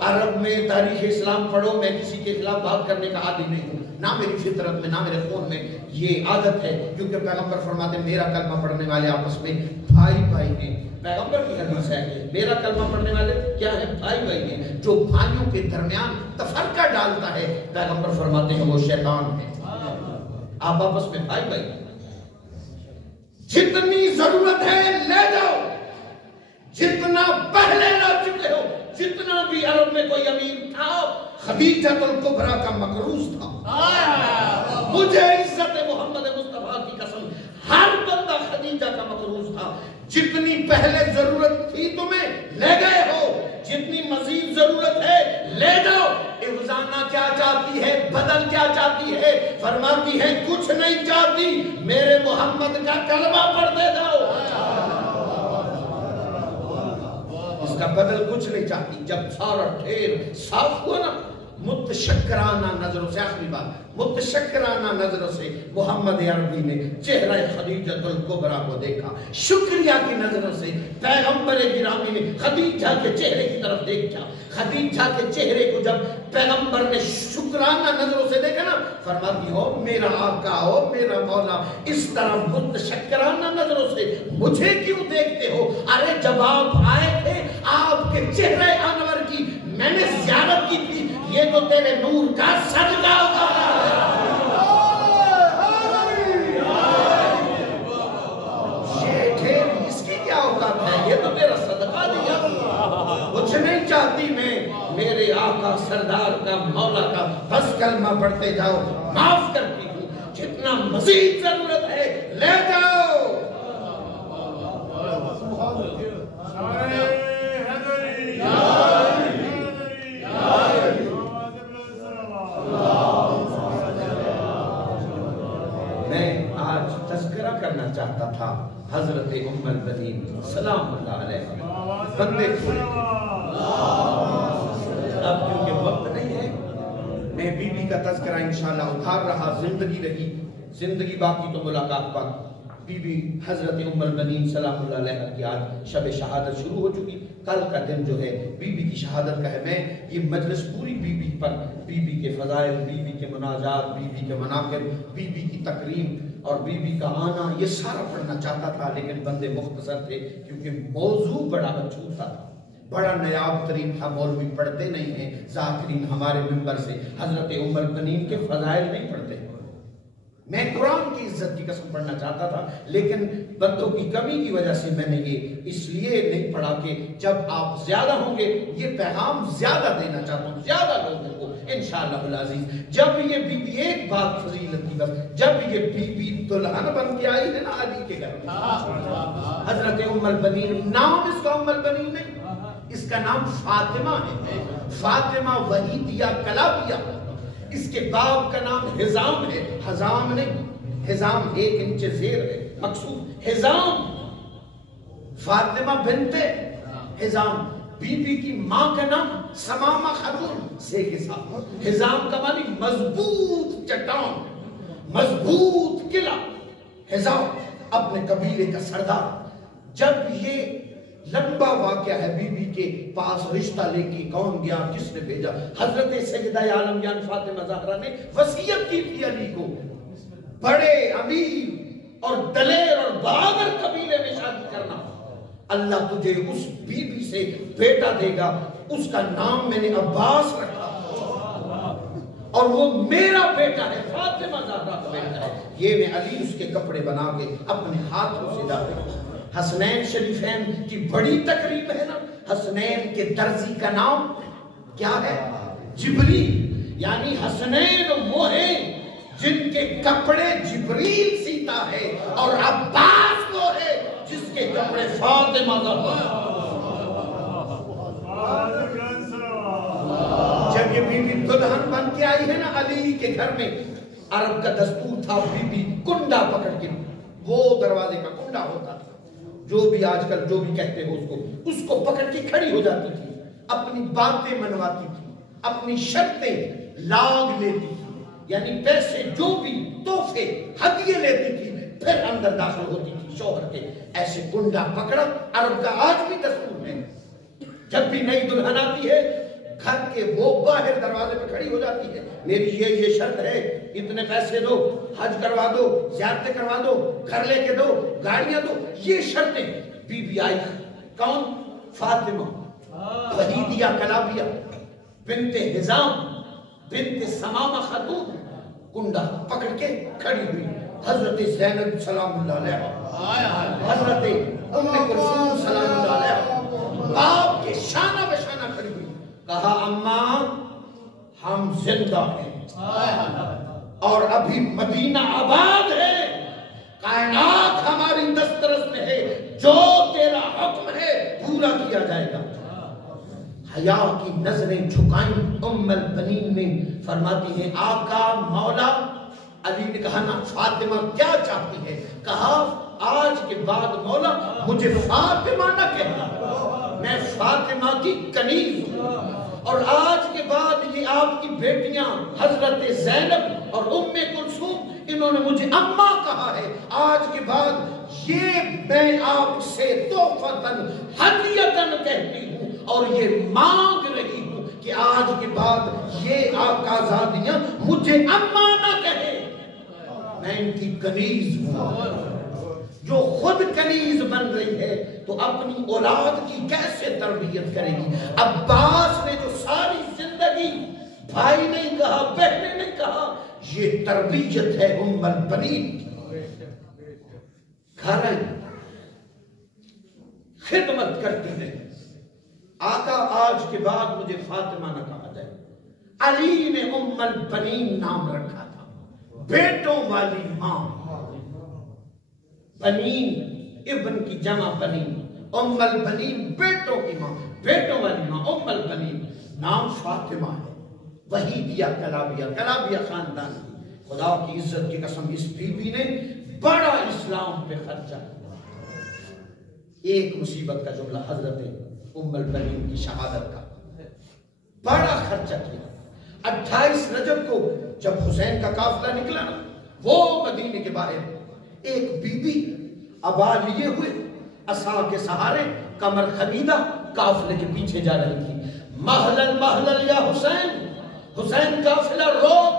عرب میں تاریخ اسلام پڑھو, میں کسی کے خلاف بات کرنے کا عادی نہیں ہوں, نہ میری فطرت میں نہ میرے خون میں یہ عادت ہے, کیونکہ پیغمبر فرماتے ہیں میرا کلمہ پڑھنے والے آپس میں بھائی بھائی ہیں. پیغمبر کی حدیث ہے کہ میرا کلمہ پڑھنے والے کیا ہے, بھائی بھائی ہیں. جو بھائیوں کے درمیان تفرقہ ڈالتا ہے پیغمبر فرماتے ہیں وہ شیطان ہے. آپ آپس میں بھائی بھائی. جتنی ضرورت ہے لے جاؤ, جتنا پہلے لا چکے ہو. جتنا بھی عرب میں کوئی امیر تھا خدیجہ الکبریٰ کا مقروض تھا. مجھے عزت محمد مصطفیٰ کی قسم ہر بندہ خدیجہ کا مقروض تھا. جتنی پہلے ضرورت تھی تمہیں لے گئے ہو, جتنی مزید ضرورت ہے لے جاؤ. افزانہ کیا چاہتی ہے, بدل کیا چاہتی ہے؟ فرماتی ہے کچھ نہیں چاہتی, میرے محمد کا کلمہ پڑھ دے جاؤ. اس کا بدل کچھ نہیں چاہتی. جب سارا ڈھیر صاف ہوا نا, متشکرانہ نظروں سے, آخری بات, متشکرانہ نظروں سے محمد عربی نے چہرہ خدیجہ الکبریٰ کو دیکھا. شکریہ کی نظروں سے پیغمبر گرامی نے خدیجہ کے چہرے کی طرف دیکھا. خدیجہ کے چہرے کو جب پیغمبر نے شکرانہ نظروں سے دیکھا نا, فرماتی ہو میرا آقا ہو میرا مولا, اس طرح متشکرانہ نظروں سے مجھے کیوں دیکھتے ہو؟ ارے جب آپ آئے تھے آپ کے چہرے انور کی میں نے زیارت کی تھی, یہ تو تیرے نور کا صدقہ اتارا ہے. یہ ڈھیر اس کی کیا اوقات ہے, یہ تو تیرا صدقہ دیا. کچھ نہیں چاہتی میں, میرے آقا سردار کا مولا کا بس کلمہ پڑھتے جاؤ, معاف کرتی ہوں. جتنا مزید ضرورت ہے لے جاؤ. کرنا چاہتا تھا حضرت ام البنین سلام اللہ علیہ بندے تھوڑے تھے. اب کیونکہ وقت نہیں ہے, میں بی بی کا تذکرہ انشاءاللہ ادھار رہا, زندگی رہی, زندگی باقی تو ملاقات پر. بی بی حضرت ام البنین سلام اللہ علیہ کی آج شب شہادت شروع ہو چکی. کل کا دن جو ہے بی بی کی شہادت کا ہے. میں یہ مجلس پوری بی بی پر, بی بی کے فضائل, بی بی کے مناجات, بی بی کے مناقب, بی بی کی تکریم اور بی بی کا آنا, یہ سارا پڑھنا چاہتا تھا, لیکن بندے مختصر تھے کیونکہ موضوع بڑا اچھوتا تھا, بڑا نیاب ترین تھا. مولوی پڑھتے نہیں ہیں ذاکرین ہمارے ممبر سے حضرت ام البنین کے فضائل نہیں پڑھتے. میں قرآن کی عزت کی قسم پڑھنا چاہتا تھا, لیکن بندوں کی کمی کی وجہ سے میں نے یہ اس لیے نہیں پڑھا کہ جب آپ زیادہ ہوں گے یہ پیغام زیادہ دینا چاہتا ہوں, زیادہ لوگوں کو انشاءاللہ العزیز. جب یہ بی بی, ایک بات فضیلت کی بس, جب یہ بی بی دلہن بن کے آئی ہے نا علی کے گھر میں, حضرت ام البنین, نام اس کا ام البنین نہیں, اس کا نام فاطمہ ہے. فاطمہ وحیدیہ کلابیہ. اس کے باپ کا نام حزام ہے, حزام نہیں, حزام 1 انچ زیر ہے مقصود, حزام. فاطمہ بنت حزام. بی بی کی ماں کا نام سمامہ خاتون سے کے ساتھ. حزام کا معنی مضبوط چٹان, مضبوط قلعہ. حزام اپنے قبیلے کا سردار. جب یہ لمبا واقعہ ہے بی بی کے پاس رشتہ لے کے کون گیا, کس نے بھیجا, حضرت سیدہ عالم جان فاطمہ زہرا نے وصیت کی تھی علی کو, بڑے امیر اور دلیر اور بہادر قبیلے میں شادی کرنا, اللہ تجھے اس بی بی سے بیٹا دے گا, اس کا نام میں نے عباس رکھا. اور وہ میرا بیٹا ہے، فاطمہ زہرا کا بیٹا ہے، یہ میں علی اس کے کپڑے بنا کے اپنے ہاتھوں سے ڈالے۔ حسنین شریفین کی بڑی تقریب ہے نا، حسنین کے درزی کا نام کیا ہے؟ جبریل، یعنی حسنین وہ ہیں جن کے کپڑے جبریل سیتا ہے، اور عباس وہ ہے جس کے کپڑے فاطمہ زہرا۔ جب یہ بی بی دلہن بن کے آئی ہے نا علی کے گھر میں، عرب کا دستور تھا بی بی کنڈا پکڑ کے، وہ دروازے کا کنڈا ہوتا تھا، جو بھی آج کل جو بھی کہتے ہو اس کو پکڑ کے کھڑی ہو جاتی تھی، اپنی باتیں منواتی تھی، اپنی شرطیں لاگ لیتی تھی، یعنی پیسے جو بھی تحفے ہدیے لیتی تھی، پھر اندر داخل ہوتی تھی شوہر کے۔ ایسے کنڈا پکڑا، عرب کا آج بھی دستور ہے، جب بھی نئی دلہن آتی ہے گھر کے وہ باہر دروازے پہ کھڑی ہو جاتی ہے، میری یہ شرط ہے، اتنے پیسے دو، حج کروا دو، زیارتیں کروا دو، گھر لے کے دو، گاڑیاں دو، یہ شرطیں۔ بی بی آئی کون؟ فاطمہ وحیدیہ کلابیہ بنت حزام بنت سمامہ خاتون، کنڈا پکڑ کے کھڑی ہوئی۔ حضرت زینب سلام اللہ علیہ، حضرت ام کلثوم سلام اللہ علیہ باپ کے شانہ بشانہ کھڑی ہوئی، کہا اماں ہم زندہ ہیں اور ابھی مدینہ آباد ہے، کائنات ہماری دسترس میں ہے، جو تیرا حکم ہے پورا کیا جائے گا۔ حیا کی نظریں جھکائیں ام البنین نے، فرماتی ہیں آقا مولا۔ علی نے کہا نا فاطمہ کیا چاہتی ہے؟ کہا آج کے بعد مولا مجھے فاطمہ نہ کہنا، میں فاطمہ کی کنیز ہوں، اور آج کے بعد یہ آپ کی بیٹیاں حضرت زینب اور ام کلثوم انہوں نے مجھے اماں کہا ہے، آج کے بعد یہ میں آپ سے تحفتاً ہدیتاً کہتی ہوں، اور یہ مانگ رہی ہوں کہ آج کے بعد یہ آقازادیاں مجھے اماں نہ کہیں، میں ان کی کنیز ہوں۔ جو خود کنیز بن رہی ہے تو اپنی اولاد کی کیسے تربیت کرے گی؟ عباس نے جو ساری زندگی بھائی نہیں کہا، بہنیں نہیں کہا، یہ تربیت ہے ام البنین کی۔ گھر خدمت کرتی ہے، آقا آج کے بعد مجھے فاطمہ نہ کہا جائے۔ علی نے ام البنین نام رکھا تھا، بیٹوں والی ماں، بنین ابن کی جمع بنین، ام البنین بیٹوں کی ماں، بیٹوں والی ماں ام البنین، نام فاطمہ ہے، وحیدیہ کلابیہ، کلابیہ خاندان کی۔ خدا کی عزت کی قسم اس بی بی نے بڑا اسلام پہ خرچہ کیا۔ ایک مصیبت کا جملہ حضرت ام البنین کی شہادت کا، بڑا خرچہ کیا۔ 28 رجب کو جب حسین کا قافلہ نکلا نا، وہ مدینے کے باہر ایک بی بی عبا لیے ہوئے عصا کے سہارے کمر خمیدہ قافلے کے پیچھے جا رہی تھی۔ محلل محلل یا حسین، حسین قافلہ روک۔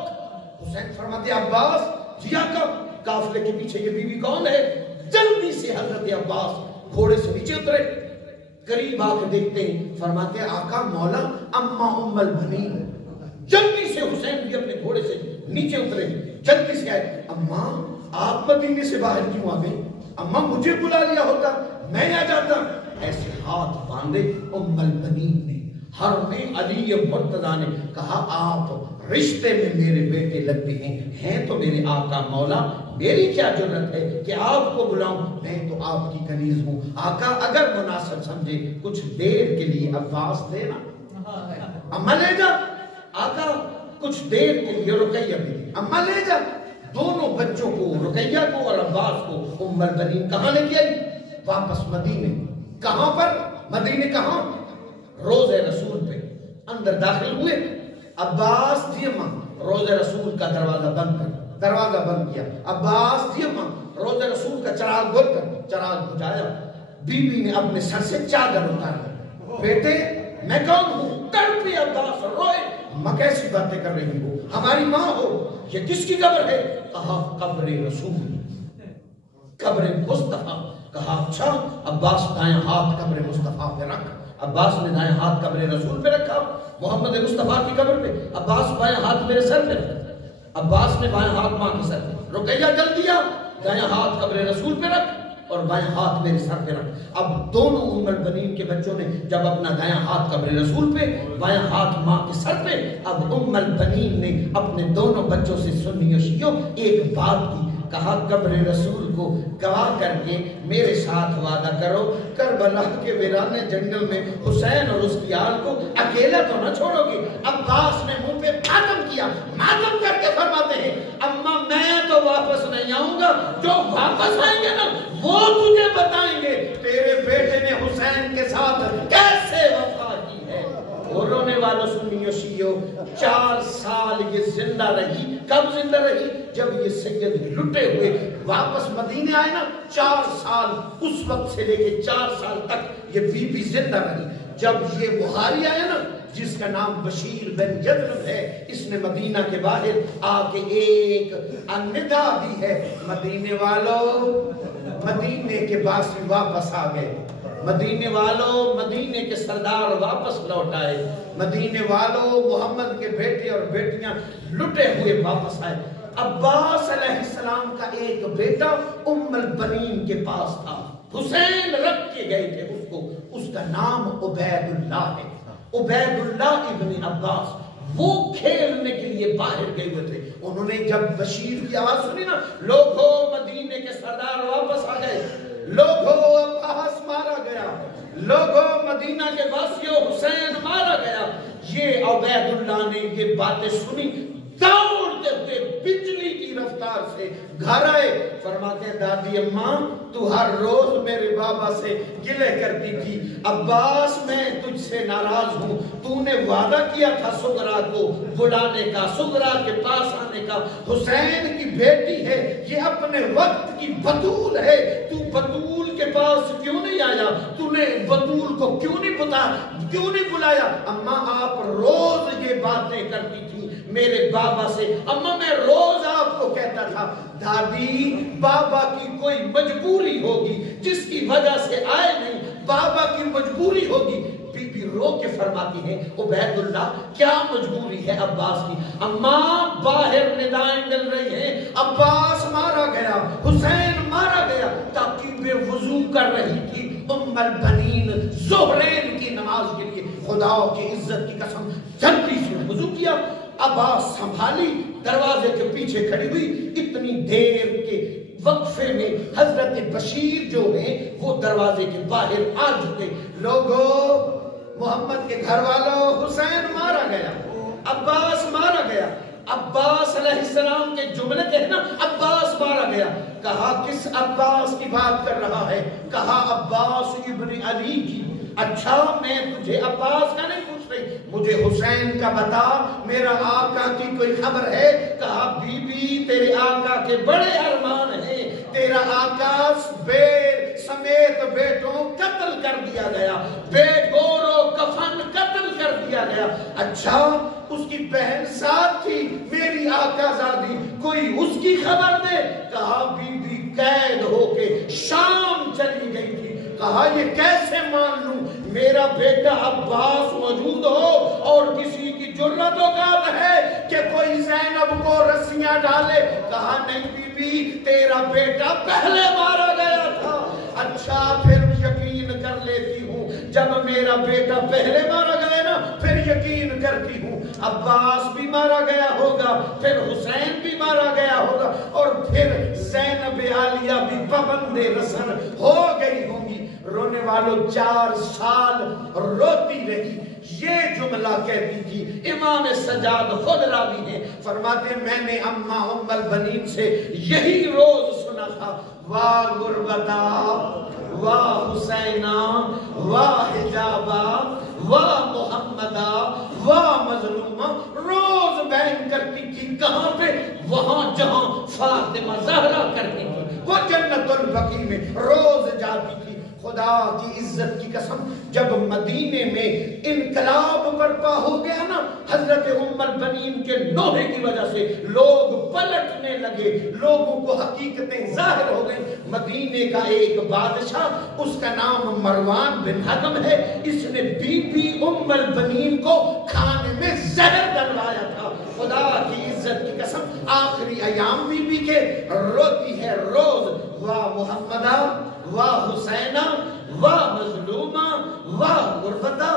حسین فرماتے عباس جی آقا، قافلے کے پیچھے یہ بی بی کون ہے؟ جلدی سے حضرت عباس گھوڑے سے نیچے اترے، قریب آ کے دیکھتے ہیں، فرماتے آقا مولا اماں ام البنین۔ جلدی سے حسین بھی اپنے گھوڑے سے نیچے اترے، جلدی سے آئے، اماں آپ مدینے سے باہر کیوں آ گئی؟ اماں مجھے بلا لیا ہوتا، میں آ جاتا۔ ایسے ہاتھ باندھے ام البنین نے، ہر میں علی مرتضیٰ نے کہا آپ رشتے میں میرے بیٹے لگتے ہیں تو میرے آقا مولا، میری کیا جرت ہے کہ آپ کو بلاؤں، میں تو آپ کی کنیز ہوں۔ آقا اگر مناسب سمجھے کچھ دیر کے لیے عباس دینا، اماں لے جا، آقا کچھ دیر کے لیے رقیہ بھی، اماں لے جا۔ دونوں بچوں کو، رقیہ کو اور عباس کو، ام البنین کہاں لے کے آئی؟ واپس مدینے۔ کہاں پر؟ مدینے کہاں؟ روضہ رسول پہ اندر داخل ہوئے۔ عباس جی اماں روضہ رسول کا دروازہ بند کر، دروازہ بند کیا۔ عباس جی اماں روضہ رسول کا چراغ بند کر، چراغ بجھایا۔ بی بی نے اپنے سر سے چادر اتاری، بیٹے میں کون ہوں؟ تڑپے عباس، روئے، ماں کیسی باتیں کر رہی ہو؟ ہماری ماں ہو، یہ کس کی قبر ہے؟ کہا قبر رسول، قبر مصطفیٰ۔ کہا اچھا، عباس دائیں ہاتھ قبر مصطفیٰ پہ رکھ۔ عباس نے دائیں ہاتھ قبر رسول پہ رکھا، محمد مصطفیٰ کی قبر پہ، عباس بائیں ہاتھ میرے سر پہ رکھا، عباس نے بائیں ہاتھ ماں کے سر پہ، رقیہ جل دیا، دائیں ہاتھ قبر رسول پہ رکھ اور بائیں ہاتھ میرے سر پہ رکھ۔ اب دونوں ام البنین کے بچوں نے جب اپنا دائیں ہاتھ قبر رسول پہ، بائیں ہاتھ ماں کے سر پہ، اب ام البنین نے اپنے دونوں بچوں سے سنی و شیعوں ایک بات کی، کہا قبر رسول کو گواہ کر کے میرے ساتھ وعدہ کرو، کربلا کے ویرانے جنگل میں حسین اور اس کی آل کو اکیلا تو نہ چھوڑو گے۔ عباس نے منہ پہ ماتم کیا، ماتم کر کے فرماتے ہیں اماں میں تو واپس نہیں آؤں گا، جو واپس آئیں گے نا وہ تجھے بتائیں گے تیرے بیٹے نے حسین کے ساتھ کیسے وفا کی ہے۔ اور رونے والوں سنی و شیعوں 4 سال یہ زندہ رہی۔ کب زندہ رہی؟ جب یہ سید لٹے ہوئے واپس مدینے آئے نا، 4 سال اس وقت سے لے کے 4 سال تک یہ بی بی زندہ رہی۔ جب یہ بخاری آیا نا جس کا نام بشیر بن جدرب ہے، اس نے مدینہ کے باہر آ کے ایک ندا دی ہے، مدینے والوں مدینے کے باسی واپس آ گئے، مدینے والوں مدینے کے سردار واپس لوٹ آئے، مدینے والوں محمد کے بیٹے اور بیٹیاں لٹے ہوئے واپس آئے۔ عباس علیہ السلام کا ایک بیٹا ام البنین کے پاس تھا، حسین رکھ کے گئے تھے اس کو، اس کا نام عبید اللہ ہے، عبید اللہ ابن عباس۔ وہ کھیلنے کے لیے باہر گئے ہوئے تھے، انہوں نے جب بشیر کی آواز سنی نا، لوگوں مدینے کے سردار واپس آ گئے، لوگوں عباس مارا گیا، لوگوں مدینہ کے واسیوں حسین مارا گیا۔ یہ عبید اللہ نے یہ باتیں سنی، دوڑتے ہوئے بجلی کی رفتار سے گھر آئے، فرماتے ہیں دادی اماں تو ہر روز میرے بابا سے گلے کرتی تھی، عباس میں تجھ سے ناراض ہوں، تو نے وعدہ کیا تھا سغرا کو بلانے کا، سغرا کے پاس آنے کا، حسین کی بیٹی ہے، یہ اپنے وقت کی بطول ہے، تو بطول کے پاس کیوں نہیں آیا، تو نے بطول کو کیوں نہیں بلایا؟ اماں آپ روز یہ باتیں کرتی تھی میرے بابا سے، اماں میں روز آپ کو کہتا تھا دادی بابا کی کوئی مجبوری ہوگی جس کی وجہ سے آئے نہیں، بابا کی مجبوری ہوگی۔ بی بی رو کے فرماتی ہیں عبید اللہ کیا مجبوری ہے عباس کی؟ اماں باہر ندائیں مل رہی ہیں، عباس مارا گیا، حسین مارا گیا، تاکہ بے وضو کر رہی تھی ام البنین ظہرین کی نماز کے لیے، خدا کی عزت کی قسم جلدی سے وضو کیا، عباس سنبھالی، دروازے کے پیچھے کھڑی ہوئی، اتنی دیر کے وقفے میں حضرت بشیر جو ہیں وہ دروازے کے باہر آ چکے، لوگوں محمد کے گھر والوں حسین مارا گیا، عباس مارا گیا۔ عباس علیہ السلام کے جملے کہے نا عباس مارا گیا، کہا کس عباس کی بات کر رہا ہے؟ کہا عباس ابن علی کی۔ اچھا میں تجھے عباس کا نہیں پوچھ رہی، مجھے حسین کا بتا، میرا آقا کی کوئی خبر ہے؟ کہا بی بی تیرے آقا کے بڑے ارمان ہیں، تیرا آقا سمیت بیٹوں قتل کر دیا گیا، بیٹور و کفن قتل کر دیا گیا۔ اچھا اس کی بہن ساتھ تھی میری آقا زادی، کوئی اس کی خبر دے؟ کہا بی بی قید ہو کے شام چلی گئی تھی۔ کہا یہ کیسے مان لوں میرا بیٹا عباس موجود ہو اور کسی کی جرت اوقات ہے کہ کوئی زینب کو رسیاں ڈالے؟ کہا نہیں بی بی تیرا بیٹا پہلے مارا گیا تھا۔ اچھا پھر یقین کر لیتی ہوں، جب میرا بیٹا پہلے مارا گیا نا پھر یقین کرتی ہوں عباس بھی مارا گیا ہوگا، پھر حسین بھی مارا گیا ہوگا، اور پھر زینب عالیہ بھی پابند رسن ہو گئی ہوں گی۔ رونے والوں 4 سال روتی رہی، یہ جملہ کہتی تھی۔ امام سجاد خود راوی ہیں، فرماتے ہیں میں نے اماں ام البنین سے یہی روز سنا تھا، واہ غربتا واہ حسینہ واہ حجابہ واہ محمدہ واہ مظلومہ، روز بیان کرتی تھی کہاں پہ؟ وہاں جہاں فاطمہ زہرا کرتی تھی، وہ جنت البقیع میں روز جاتی تھی۔ خدا خدا کی عزت کی قسم جب مدینے میں انقلاب برپا ہو گیا نا حضرت ام البنین کے نوحے کی وجہ سے لوگ پلٹنے لگے لوگوں کو حقیقتیں ظاہر ہو گئی مدینے کا ایک بادشاہ اس کا نام مروان بن حکم ہے اس نے بی بی ام البنین کو کھانے میں زہر ڈلوایا تھا خدا کی عزت کی قسم آخری ایام بی بی کے روتی ہے روز واہ محمدہ واہ حسینہ واہ مظلومہ واہ غربتہ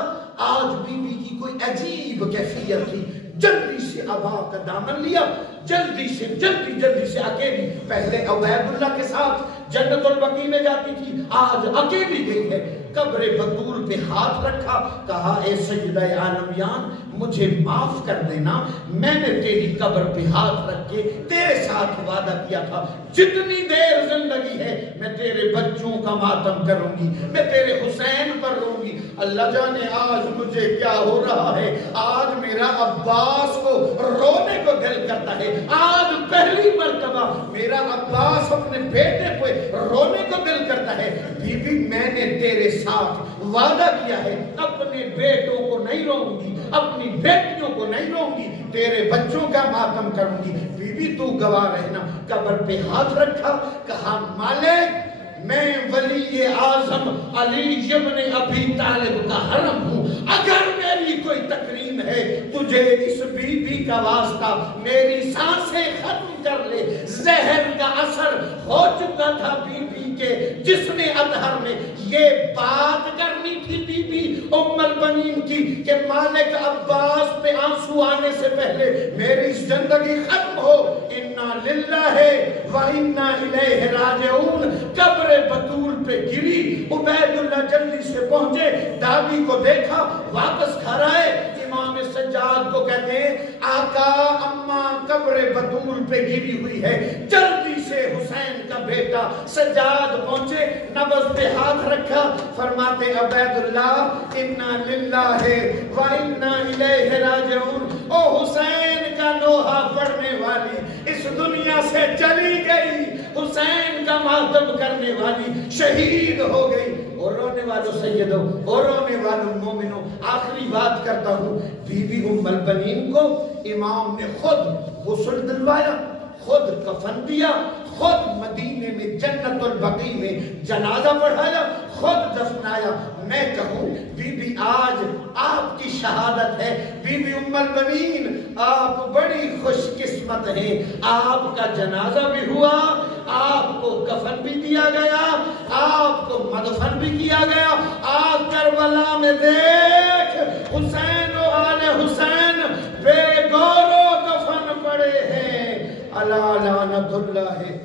آج بی بی کی کوئی عجیب کیفیت تھی جلدی سے ابا کا دامن لیا جلدی سے اکیلی پہلے عبید اللہ کے ساتھ جنت البقیع میں جاتی تھی آج اکیلی گئی ہے قبر بطول پہ ہاتھ رکھا کہا اے سیدہ عالمیان مجھے معاف کر دینا میں نے تیری قبر پہ ہاتھ رکھ کے تیرے ساتھ وعدہ کیا تھا جتنی دیر زندگی ہے میں تیرے بچوں کا ماتم کروں گی میں تیرے حسین پر روں گی اللہ جانے آج مجھے کیا ہو رہا ہے آج میرا عباس کو رونے کو دل کرتا ہے آج پہلی مرتبہ میرا عباس اپنے بیٹے کو رونے کو دل کرتا ہے بی بی میں نے تیرے ساتھ وعدہ کیا ہے اپنے بیٹوں کو نہیں روں گی اپنی بیٹیوں کو نہیں روں گی تیرے بچوں کا ماتم کروں گی بی بی تو گواہ رہنا قبر پہ ہاتھ رکھا کہا مالک میں ولی اعظم علی ابن ابی طالب کا حرم ہوں اگر میری کوئی تکریم ہے تجھے اس بی بی کا واسطہ میری سانسیں ختم کر لے زہر کا اثر ہو چکا تھا بی بی کے جس نے اطہر میں یہ بات کرنی تھی بی بی ام البنین کی کہ مالک عباس پہ آنسو آنے سے پہلے میری زندگی ختم ہو انا للہ و انا الیہ راجعون قبر بطول پہ گری عبید اللہ جلدی سے پہنچے دادی کو دیکھا واپس گھر آئے امام سجاد کو کہتے ہیں آقا اماں قبر بطول پہ گری ہوئی ہے جلدی سے حسین کا بیٹا سجاد پہنچے نبض پہ ہاتھ رکھا فرماتے عبید اللہ انا للہ و انا الیہ راجعون او حسین کا نوحہ پڑھنے والی اس دنیا سے چلی گئی حسین کا ماتم کرنے والی شہید ہو گئی اور رونے والوں سیدوں اور رونے والوں مومنوں آخری بات کرتا ہوں بی بی ام البنین کو امام نے خود غسل دلوایا خود کفن دیا خود مدینے میں جنت البقیع میں جنازہ پڑھایا خود دفنایا میں کہوں بی بی آج آپ کی شہادت ہے بی بی ام البنین آپ بڑی خوش قسمت ہیں آپ کا جنازہ بھی ہوا آپ کو کفن بھی دیا گیا آپ کو مدفن بھی کیا گیا آج کربلا میں دیکھ حسین و آل حسین بے گور و کفن پڑے ہیں اللہ لعنت اللہ ہے